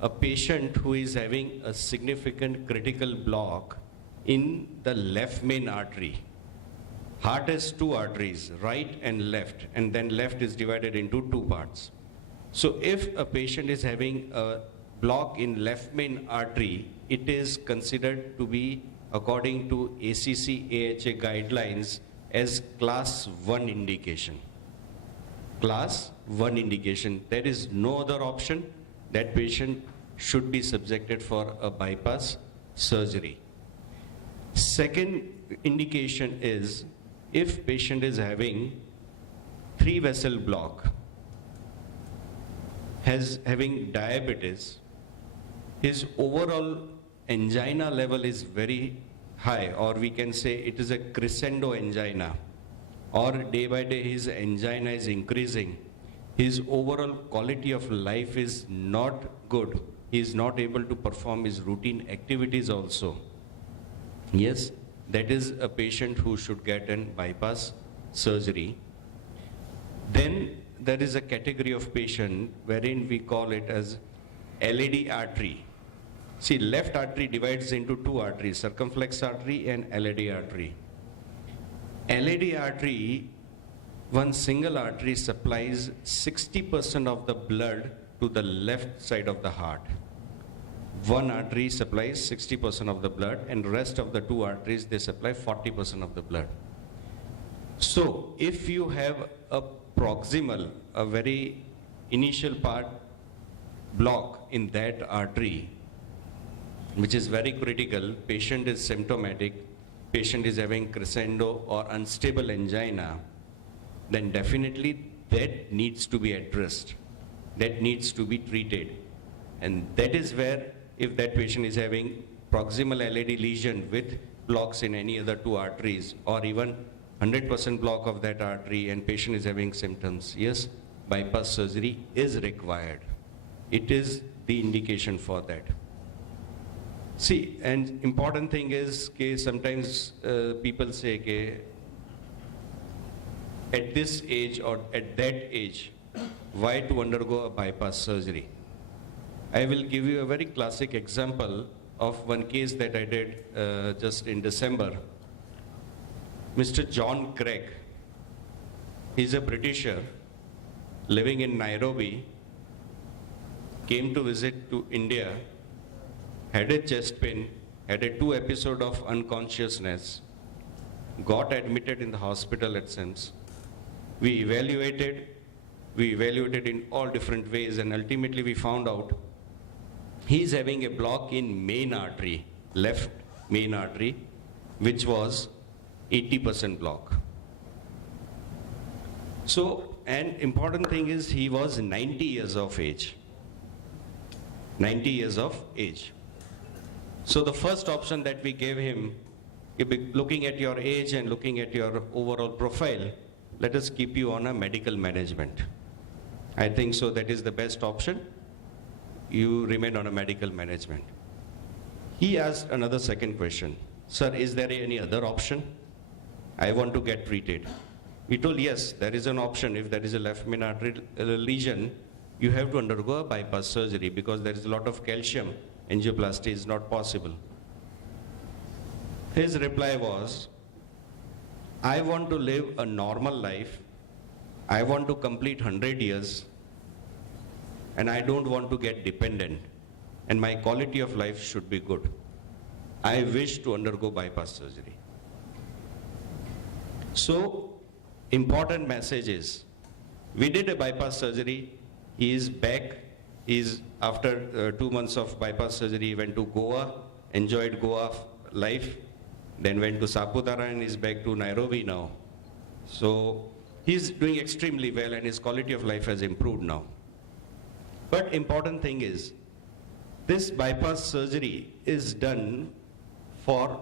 a patient who is having a significant critical block in the left main artery. Heart has two arteries, right and left, and then left is divided into two parts. So if a patient is having a block in left main artery, it is considered to be, according to ACC/AHA guidelines, as class 1 indication. Class 1 indication. There is no other option. That patient should be subjected for a bypass surgery. Second indication is if patient is having 3 vessel block, having diabetes, his overall angina level is very high, or we can say it is a crescendo angina, or day by day his angina is increasing. His overall quality of life is not good. He is not able to perform his routine activities also. Yes, that is a patient who should get an bypass surgery. Then there is a category of patient wherein we call it as LAD artery. See, left artery divides into 2 arteries, circumflex artery and LAD artery. LAD artery, one single artery supplies 60% of the blood to the left side of the heart. One artery supplies 60% of the blood, and rest of the 2 arteries, they supply 40% of the blood. So if you have a proximal, a very initial part block in that artery, which is very critical, patient is symptomatic, patient is having crescendo or unstable angina, then definitely that needs to be addressed. That needs to be treated. And that is where, if that patient is having proximal LAD lesion with blocks in any other 2 arteries, or even 100% block of that artery, and patient is having symptoms, yes, bypass surgery is required. It is the indication for that. See, and important thing is, sometimes people say, at this age or at that age, why to undergo a bypass surgery? I will give you a very classic example of one case that I did just in December. Mr. John Craig, he's a Britisher living in Nairobi, came to visit to India, had a chest pain, had a 2 episode of unconsciousness, got admitted in the hospital at SIMS. We evaluated, We evaluated in all different ways, and ultimately we found out he's having a block in main artery, left main artery, which was 80% block. So, an important thing is he was 90 years of age. 90 years of age. So the first option that we gave him, looking at your age and looking at your overall profile, let us keep you on a medical management. I think so that is the best option. You remain on a medical management. He asked another second question. Sir, is there any other option? I want to get treated. We told yes, there is an option. If there is a left main artery lesion, you have to undergo a bypass surgery because there is a lot of calcium. Angioplasty is not possible. His reply was, I want to live a normal life. I want to complete 100 years. And I don't want to get dependent. And my quality of life should be good. I wish to undergo bypass surgery. So, important message is, we did a bypass surgery. He is back. After 2 months of bypass surgery, he went to Goa, enjoyed Goa life, then went to Saputara and is back to Nairobi now. So he's doing extremely well and his quality of life has improved now. But important thing is, this bypass surgery is done for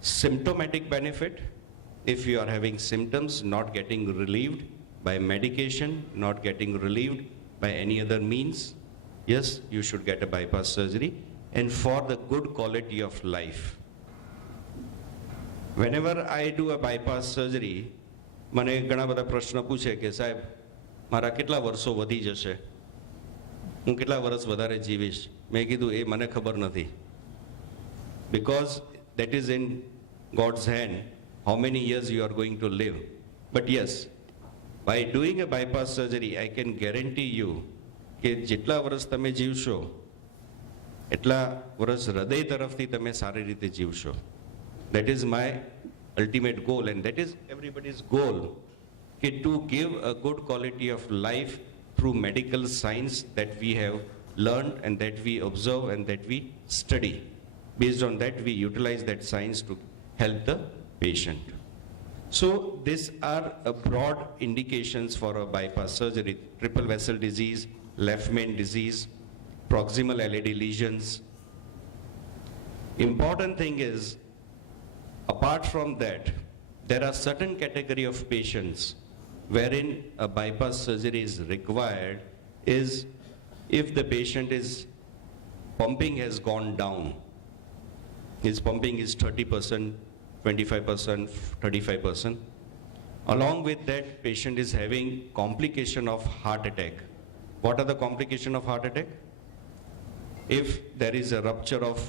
symptomatic benefit. If you are having symptoms not getting relieved by medication, not getting relieved by any other means, yes, you should get a bypass surgery, and for the good quality of life. Whenever I do a bypass surgery, મને ઘણા બધા પ્રશ્ન પૂછે કે સાહેબ મારા કેટલા વર્ષો વધી જશે, હું કેટલા વર્ષ વધારે જીવીશ. મેં કીધું એ મને ખબર નથી, because that is in God's hand how many years you are going to live. But yes, by doing a bypass surgery, I can guarantee you કે જેટલા વર્ષ તમે જીવશો એટલા વર્ષ હૃદય તરફથી તમે સારી રીતે જીવશો. That is my ultimate goal, and that is everybody's goal, to give a good quality of life through medical science that we have learned and that we observe and that we study. Based on that, we utilize that science to help the patient. So these are broad indications for a bypass surgery: triple vessel disease, left main disease, proximal LAD lesions. Important thing is, apart from that, there are certain category of patients wherein a bypass surgery is required. Is if the patient is pumping has gone down, his pumping is 30%, 25%, 35%. Along with that, patient is having complication of heart attack. What are the complications of heart attack? If there is a rupture of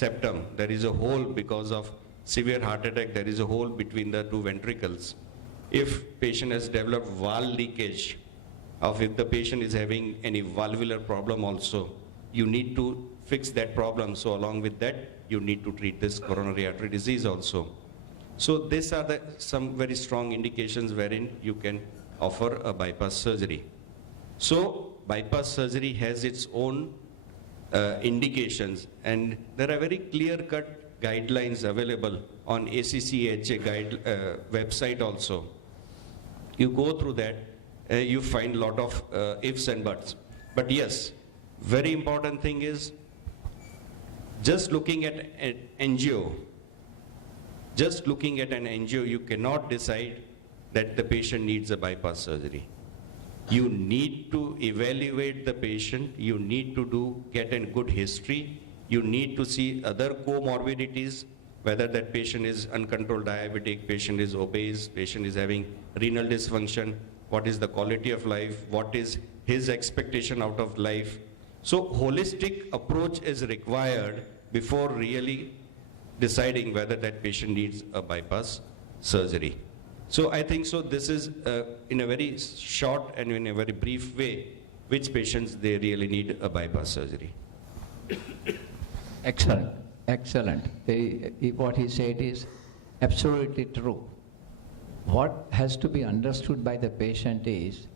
septum, there is a hole because of severe heart attack, there is a hole between the two ventricles. If patient has developed valve leakage, or if the patient is having any valvular problem also, you need to fix that problem. So along with that, you need to treat this coronary artery disease also. So these are some very strong indications wherein you can offer a bypass surgery. So bypass surgery has its own indications, and there are very clear-cut guidelines available on ACCHA website also. You go through that, you find a lot of ifs and buts. But yes, very important thing is, just looking at an angio, you cannot decide that the patient needs a bypass surgery. You need to evaluate the patient, you need to get a good history, you need to see other comorbidities, whether that patient is uncontrolled diabetic, patient is obese, patient is having renal dysfunction, what is the quality of life, what is his expectation out of life. So holistic approach is required before really deciding whether that patient needs a bypass surgery. So I think so this is in a very short and in a very brief way, which patients they really need a bypass surgery. Excellent, excellent. What he said is absolutely true. What has to be understood by the patient is,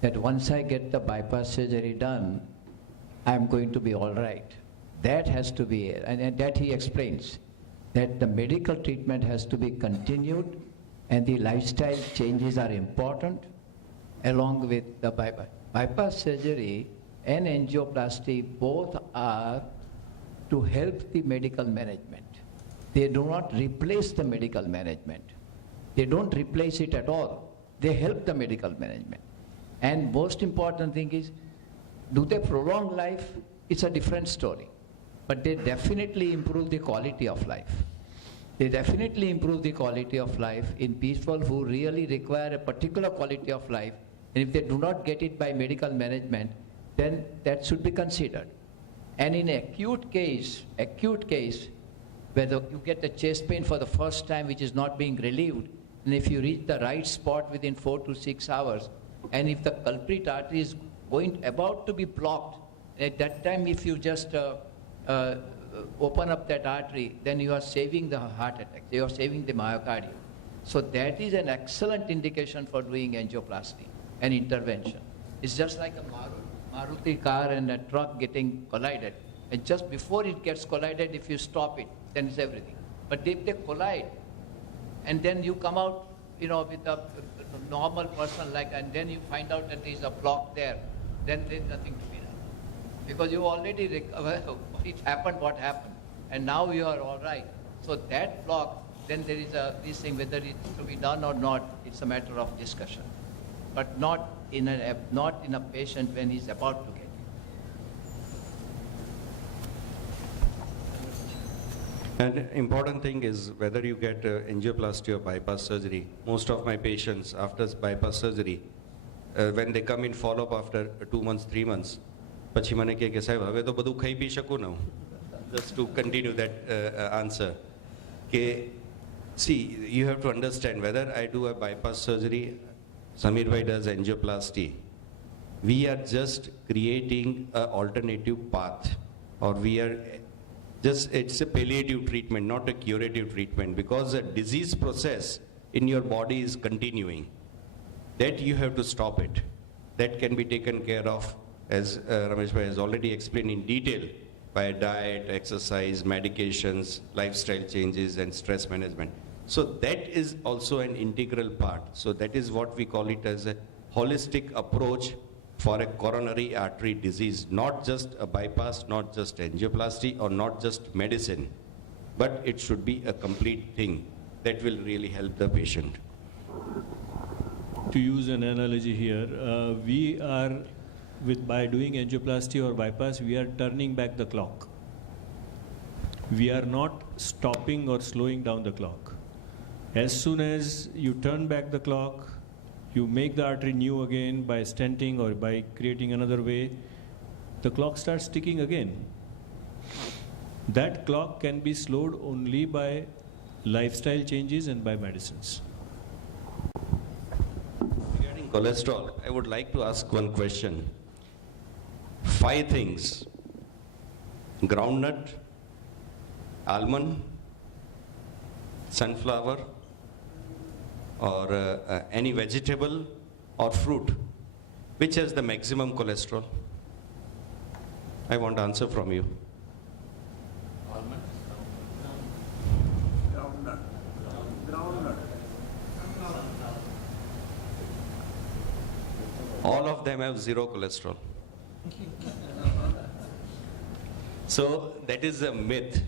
that once I get the bypass surgery done, I'm going to be all right. That has to be, and that he explains, that the medical treatment has to be continued and the lifestyle changes are important along with the bypass. Bypass surgery and angioplasty both are to help the medical management. They do not replace the medical management. They don't replace it at all. They help the medical management. And most important thing is, do they prolong life? It's a different story. But they definitely improve the quality of life. They definitely improve the quality of life in people who really require a particular quality of life. And if they do not get it by medical management, then that should be considered. And in acute case, whether you get the chest pain for the first time which is not being relieved, and if you reach the right spot within 4 to 6 hours, and if the culprit artery is about to be blocked, at that time if you just open up that artery, then you are saving the heart attack, you are saving the myocardium. So that is an excellent indication for doing angioplasty and intervention. It's just like a Maruti car and a truck getting collided. And just before it gets collided, if you stop it, then it's everything. But if they collide, and then you come out, with a normal person and then you find out that there is a block there, then there's nothing to be done. Because you already, it happened what happened, and now you are all right. So that block, then there is this thing, whether it's to be done or not, it's a matter of discussion. But not in a patient when he's about to get it. And important thing is whether you get angioplasty or bypass surgery. Most of my patients after bypass surgery, when they come in follow-up after 2 months, 3 months, પછી મને કહે કે સાહેબ હવે તો બધું ખાઈ પી શકું ને હું. Just to continue that answer, see, you have to understand whether I do a bypass surgery, Samir bhai does angioplasty, we are just creating an alternative path, or we are just, it's a palliative treatment, not a curative treatment, because the disease process in your body is continuing. That you have to stop it. That can be taken care of, as Ramesh bhai has already explained in detail, by diet, exercise, medications, lifestyle changes, and stress management. So that is also an integral part. So that is what we call it as a holistic approach for a coronary artery disease, not just a bypass, not just angioplasty, or not just medicine, but it should be a complete thing that will really help the patient. To use an analogy here, by doing angioplasty or bypass, we are turning back the clock. We are not stopping or slowing down the clock. As soon as you turn back the clock, you make the artery new again by stenting or by creating another way, the clock starts ticking again. That clock can be slowed only by lifestyle changes and by medicines. Regarding cholesterol, I would like to ask one question. 5 things: groundnut, almond, sunflower, or any vegetable or fruit, which has the maximum cholesterol? I want answer from you. Groundnut. All of them have 0 cholesterol. So that is a myth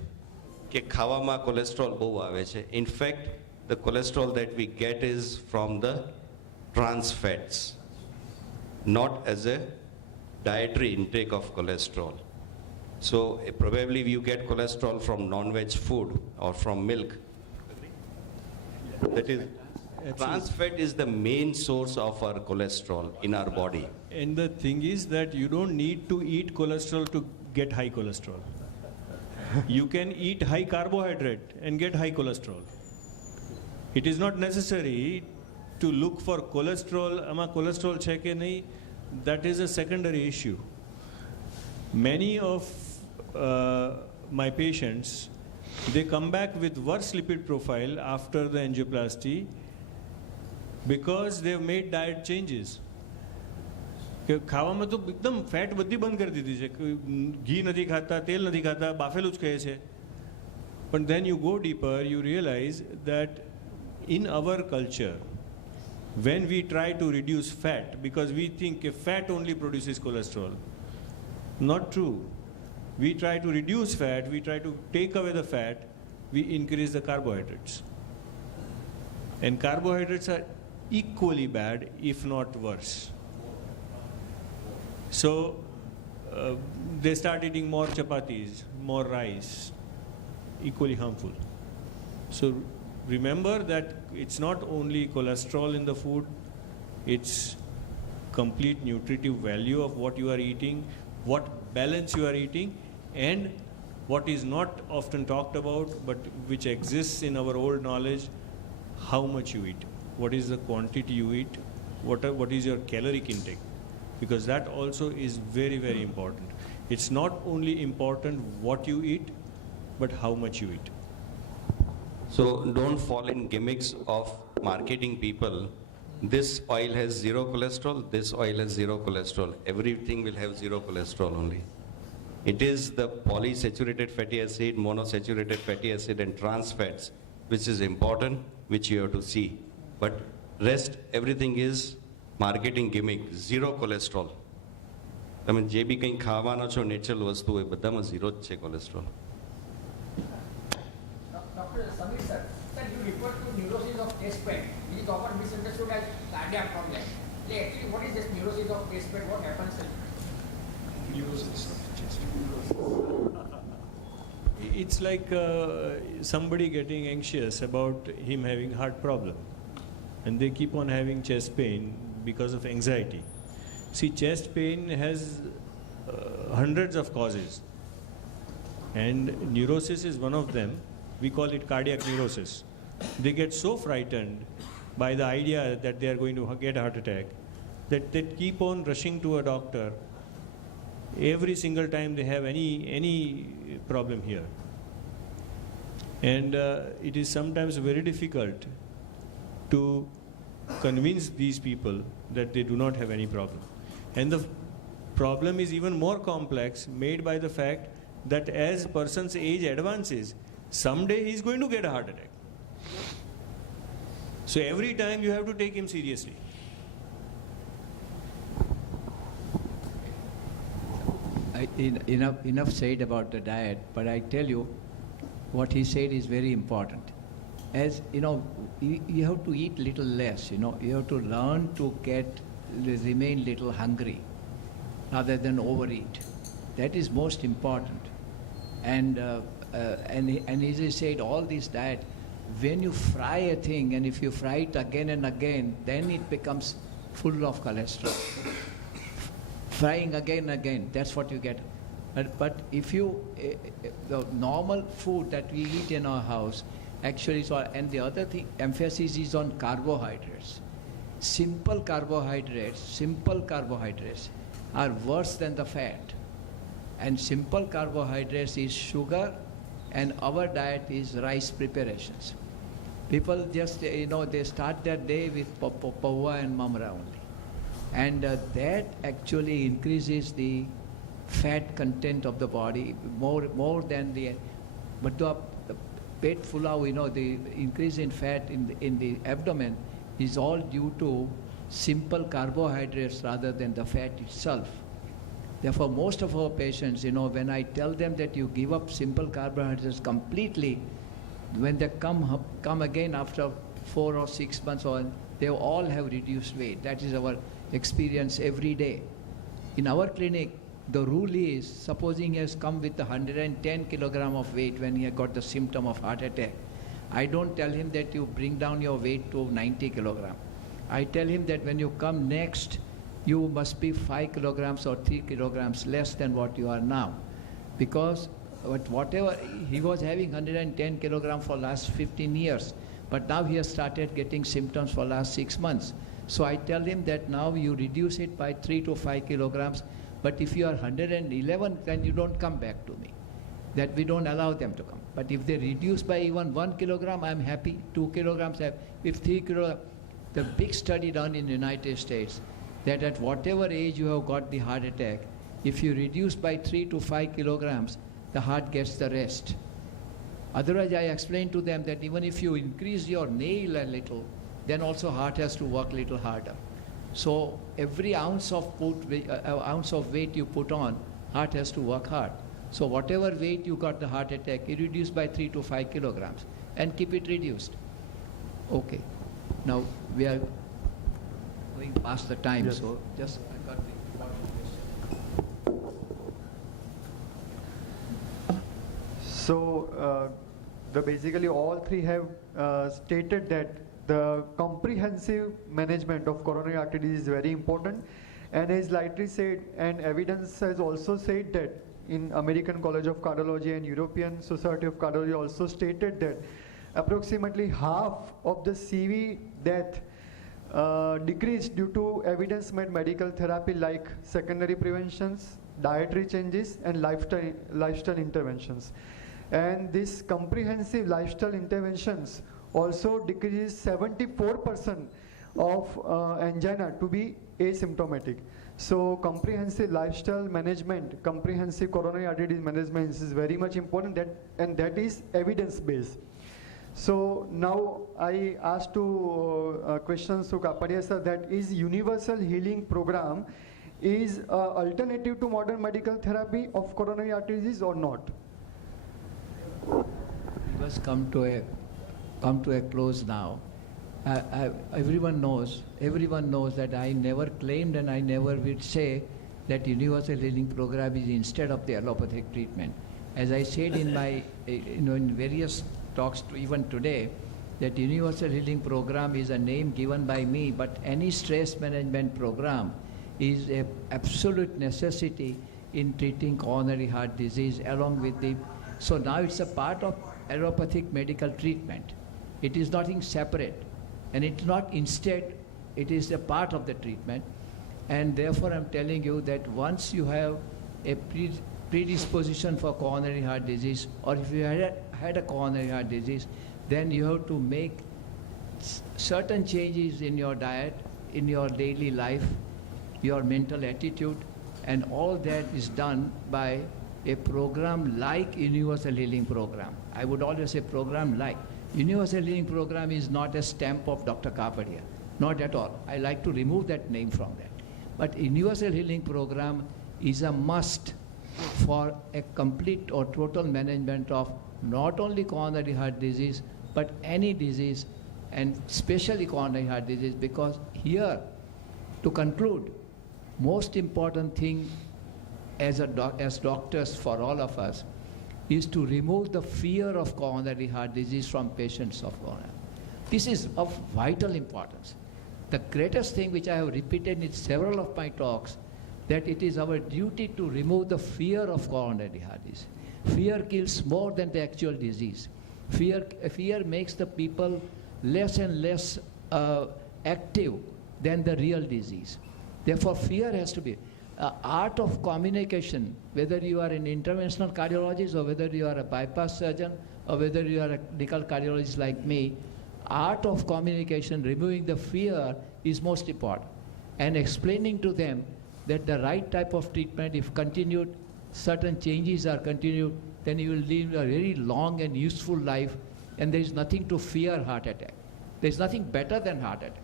કે ખાવામાં cholesterol બહુ આવે છે. In fact, the cholesterol that we get is from the trans fats, not as a dietary intake of cholesterol. So probably you get cholesterol from non-veg food or from milk. That is, trans fat is the main source of our cholesterol in our body. And the thing is that you don't need to eat cholesterol to get high cholesterol. You can eat high carbohydrate and get high cholesterol. It is not necessary to look for cholesterol. Ama cholesterol છે કે નહીં, that is a secondary issue. Many of my patients, they come back with worse lipid profile after the angioplasty because they've made diet changes. કે ખાવામાં તો એકદમ fat બધી બંધ કરી દીધી છે, ઘી નથી ખાતા, તેલ નથી ખાતા, બાફેલું જ કહે છે. પણ then you go deeper, you realize that in our culture, when we try to reduce fat, because we think if fat only produces cholesterol, not true. We try to reduce fat, we try to take away the fat, we increase the carbohydrates. And carbohydrates are equally bad, if not worse. So they start eating more chapatis, more rice, equally harmful. So remember that it's not only cholesterol in the food, it's complete nutritive value of what you are eating, what balance you are eating, and what is not often talked about but which exists in our old knowledge, how much you eat, what is the quantity you eat, what is your caloric intake, because that also is very, very important. It's not only important what you eat, but how much you eat. So don't fall in gimmicks of marketing people. This oil has 0 cholesterol, this oil has 0 cholesterol. Everything will have 0 cholesterol only. It is the polysaturated fatty acid, monosaturated fatty acid and trans fats which is important, which you have to see. But rest, everything is marketing gimmick, 0 cholesterol. તમે જે બી કંઈ ખાવાનો છો natural વસ્તુ હોય બધામાં 0 જ છે cholesterol. Dr. Samir sir, you referred to neurosis of chest pain, which is often misunderstood as cardiac problem. Actually, what is this neurosis of chest pain? What happens? Neurosis of chest. It's like somebody getting anxious about him having heart problem, and they keep on having chest pain because of anxiety. See, chest pain has hundreds of causes, and neurosis is one of them. We call it cardiac neurosis. They get so frightened by the idea that they are going to get a heart attack that they keep on rushing to a doctor every single time they have any problem here. And it is sometimes very difficult to convince these people that they do not have any problem. And the problem is even more complex, made by the fact that as person's age advances, someday he is going to get a heart attack. So every time you have to take him seriously. Enough said about the diet, but I tell you, what he said is very important. As you know, you have to eat little less. You have to learn to remain little hungry, rather than overeat. That is most important. And as he said, all this diet, when you fry a thing, and if you fry it again and again, then it becomes full of cholesterol. Frying again and again, that's what you get. But if you, the normal food that we eat in our house, actually, and the other thing, emphasis is on carbohydrates. Simple carbohydrates are worse than the fat. And simple carbohydrates is sugar, and our diet is rice preparations. People just, they start their day with paua and mamra only. And that actually increases the fat content of the body more than the, but the pet pulao, the increase in fat in the abdomen is all due to simple carbohydrates rather than the fat itself. Therefore, most of our patients, when I tell them that you give up simple carbohydrates completely, when they come again after 4 or 6 months, they all have reduced weight. That is our experience every day. In our clinic, the rule is, supposing he has come with 110 kilogram of weight when he got the symptom of heart attack, I don't tell him that you bring down your weight to 90 kilogram. I tell him that when you come next, you must be 5 kilograms or 3 kilograms less than what you are now. Because whatever, he was having 110 kilograms for last 15 years, but now he has started getting symptoms for last 6 months. So I tell him that now you reduce it by 3 to 5 kilograms, but if you are 111, then you don't come back to me. That we don't allow them to come. But if they reduce by even 1 kilogram, I'm happy. 2 kilograms, if 3 kilograms. The big study done in the United States, that at whatever age you have got the heart attack, if you reduce by 3 to 5 kilograms, the heart gets the rest. Otherwise, I explained to them that even if you increase your nail a little, then also heart has to work a little harder. So every ounce of weight you put on, heart has to work hard. So whatever weight you got the heart attack, you reduce by 3 to 5 kilograms and keep it reduced. Okay. Now we are going past the time, Yes. so just I got the important question. So, basically all three have stated that the comprehensive management of coronary artery disease is very important, and as lightly said, and evidence has also said that in American College of Cardiology and European Society of Cardiology also stated that approximately half of the CV death decreased due to evidence-based medical therapy like secondary preventions, dietary changes, and lifestyle interventions. And these comprehensive lifestyle interventions also decreases 74% of angina to be asymptomatic. So comprehensive lifestyle management, comprehensive coronary artery disease management is very much important, and that is evidence-based. So now I ask two questions to Kapadia sir, that is universal healing program is alternative to modern medical therapy of coronary artery disease or not? We must come to a close now. Everyone knows that I never claimed and I never will say that universal healing program is instead of the allopathic treatment. As I said in my, in various talks to even today, that universal healing program is a name given by me, but any stress management program is an absolute necessity in treating coronary heart disease along with the, so now it's a part of allopathic medical treatment. It is nothing separate, and it's not instead, it is a part of the treatment. And therefore I'm telling you that once you have a predisposition for coronary heart disease, or if you had a coronary heart disease, then you have to make certain changes in your diet, in your daily life, your mental attitude, and all that is done by a program like Universal Healing Program. I would always say program like. Universal Healing Program is not a stamp of Dr. Kapadia, not at all. I like to remove that name from that. But Universal Healing Program is a must for a complete or total management of not only coronary heart disease, but any disease, and especially coronary heart disease, because here, to conclude, most important thing as doctors for all of us is to remove the fear of coronary heart disease from patients of coronary. This is of vital importance. The greatest thing which I have repeated in several of my talks, that it is our duty to remove the fear of coronary heart disease. Fear kills more than the actual disease. Fear makes the people less and less active than the real disease. Therefore, fear has to be. Art of communication, whether you are an interventional cardiologist or whether you are a bypass surgeon or whether you are a medical cardiologist like me, art of communication, removing the fear is most important. And explaining to them that the right type of treatment, if continued, certain changes are continued, then you will live a very long and useful life, and there is nothing to fear heart attack. There is nothing better than heart attack.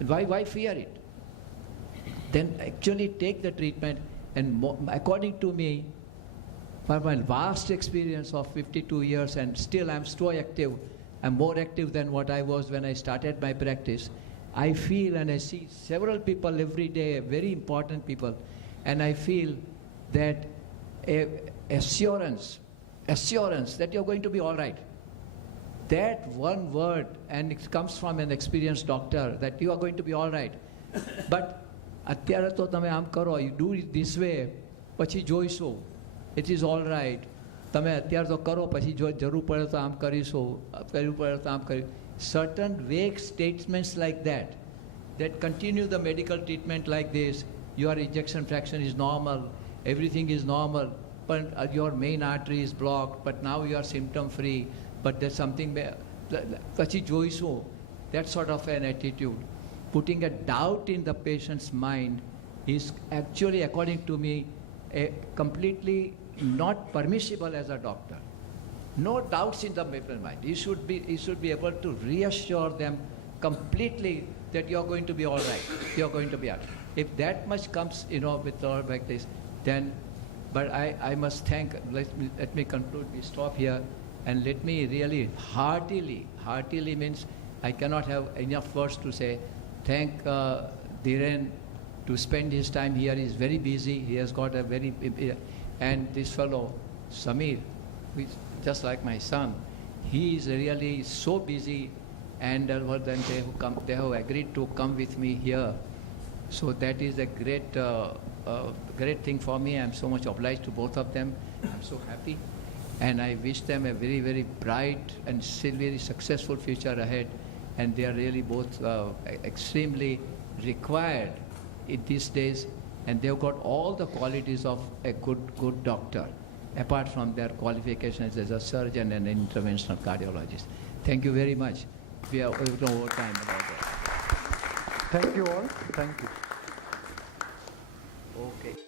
And why fear it? Then actually take the treatment, and according to me, for my vast experience of 52 years, and still I'm so active, I'm more active than what I was when I started my practice. I feel and I see several people every day, very important people, and I feel that assurance that you're going to be all right. That one word, and it comes from an experienced doctor, that you are going to be all right. But અત્યારે તો તમે આમ કરો, you do it this way, પછી જોઈશું, it is all right. તમે અત્યારે તો કરો, પછી જો જરૂર પડે તો આમ કરીશું, કરવું પડે તો આમ કરીશું. Certain vague statements like that continue the medical treatment like this. Your ejection fraction is normal, everything is normal, but your main artery is blocked, but now you are symptom free, but there's something, પછી જોઈશું, that sort of an attitude. putting a doubt in the patient's mind is actually, according to me, completely not permissible as a doctor. No doubts in the patient's mind. He should be able to reassure them completely that you're going to be all right. You're going to be all right. If that much comes, with all like this, then, but I must thank, let me conclude, we stop here, and let me really heartily means I cannot have enough words to say, thank Dhiren to spend his time here. He's very busy. He has got a very, and this fellow, Samir, who is just like my son, he is really so busy, and then they have agreed to come with me here. So that is a great, great thing for me. I'm so much obliged to both of them. I'm so happy. And I wish them a very, very bright and still very successful future ahead. And they are really both extremely required in these days. And they've got all the qualities of a good doctor, apart from their qualifications as a surgeon and an interventional cardiologist. Thank you very much. We have no more time about that. Thank you all. Thank you. Okay.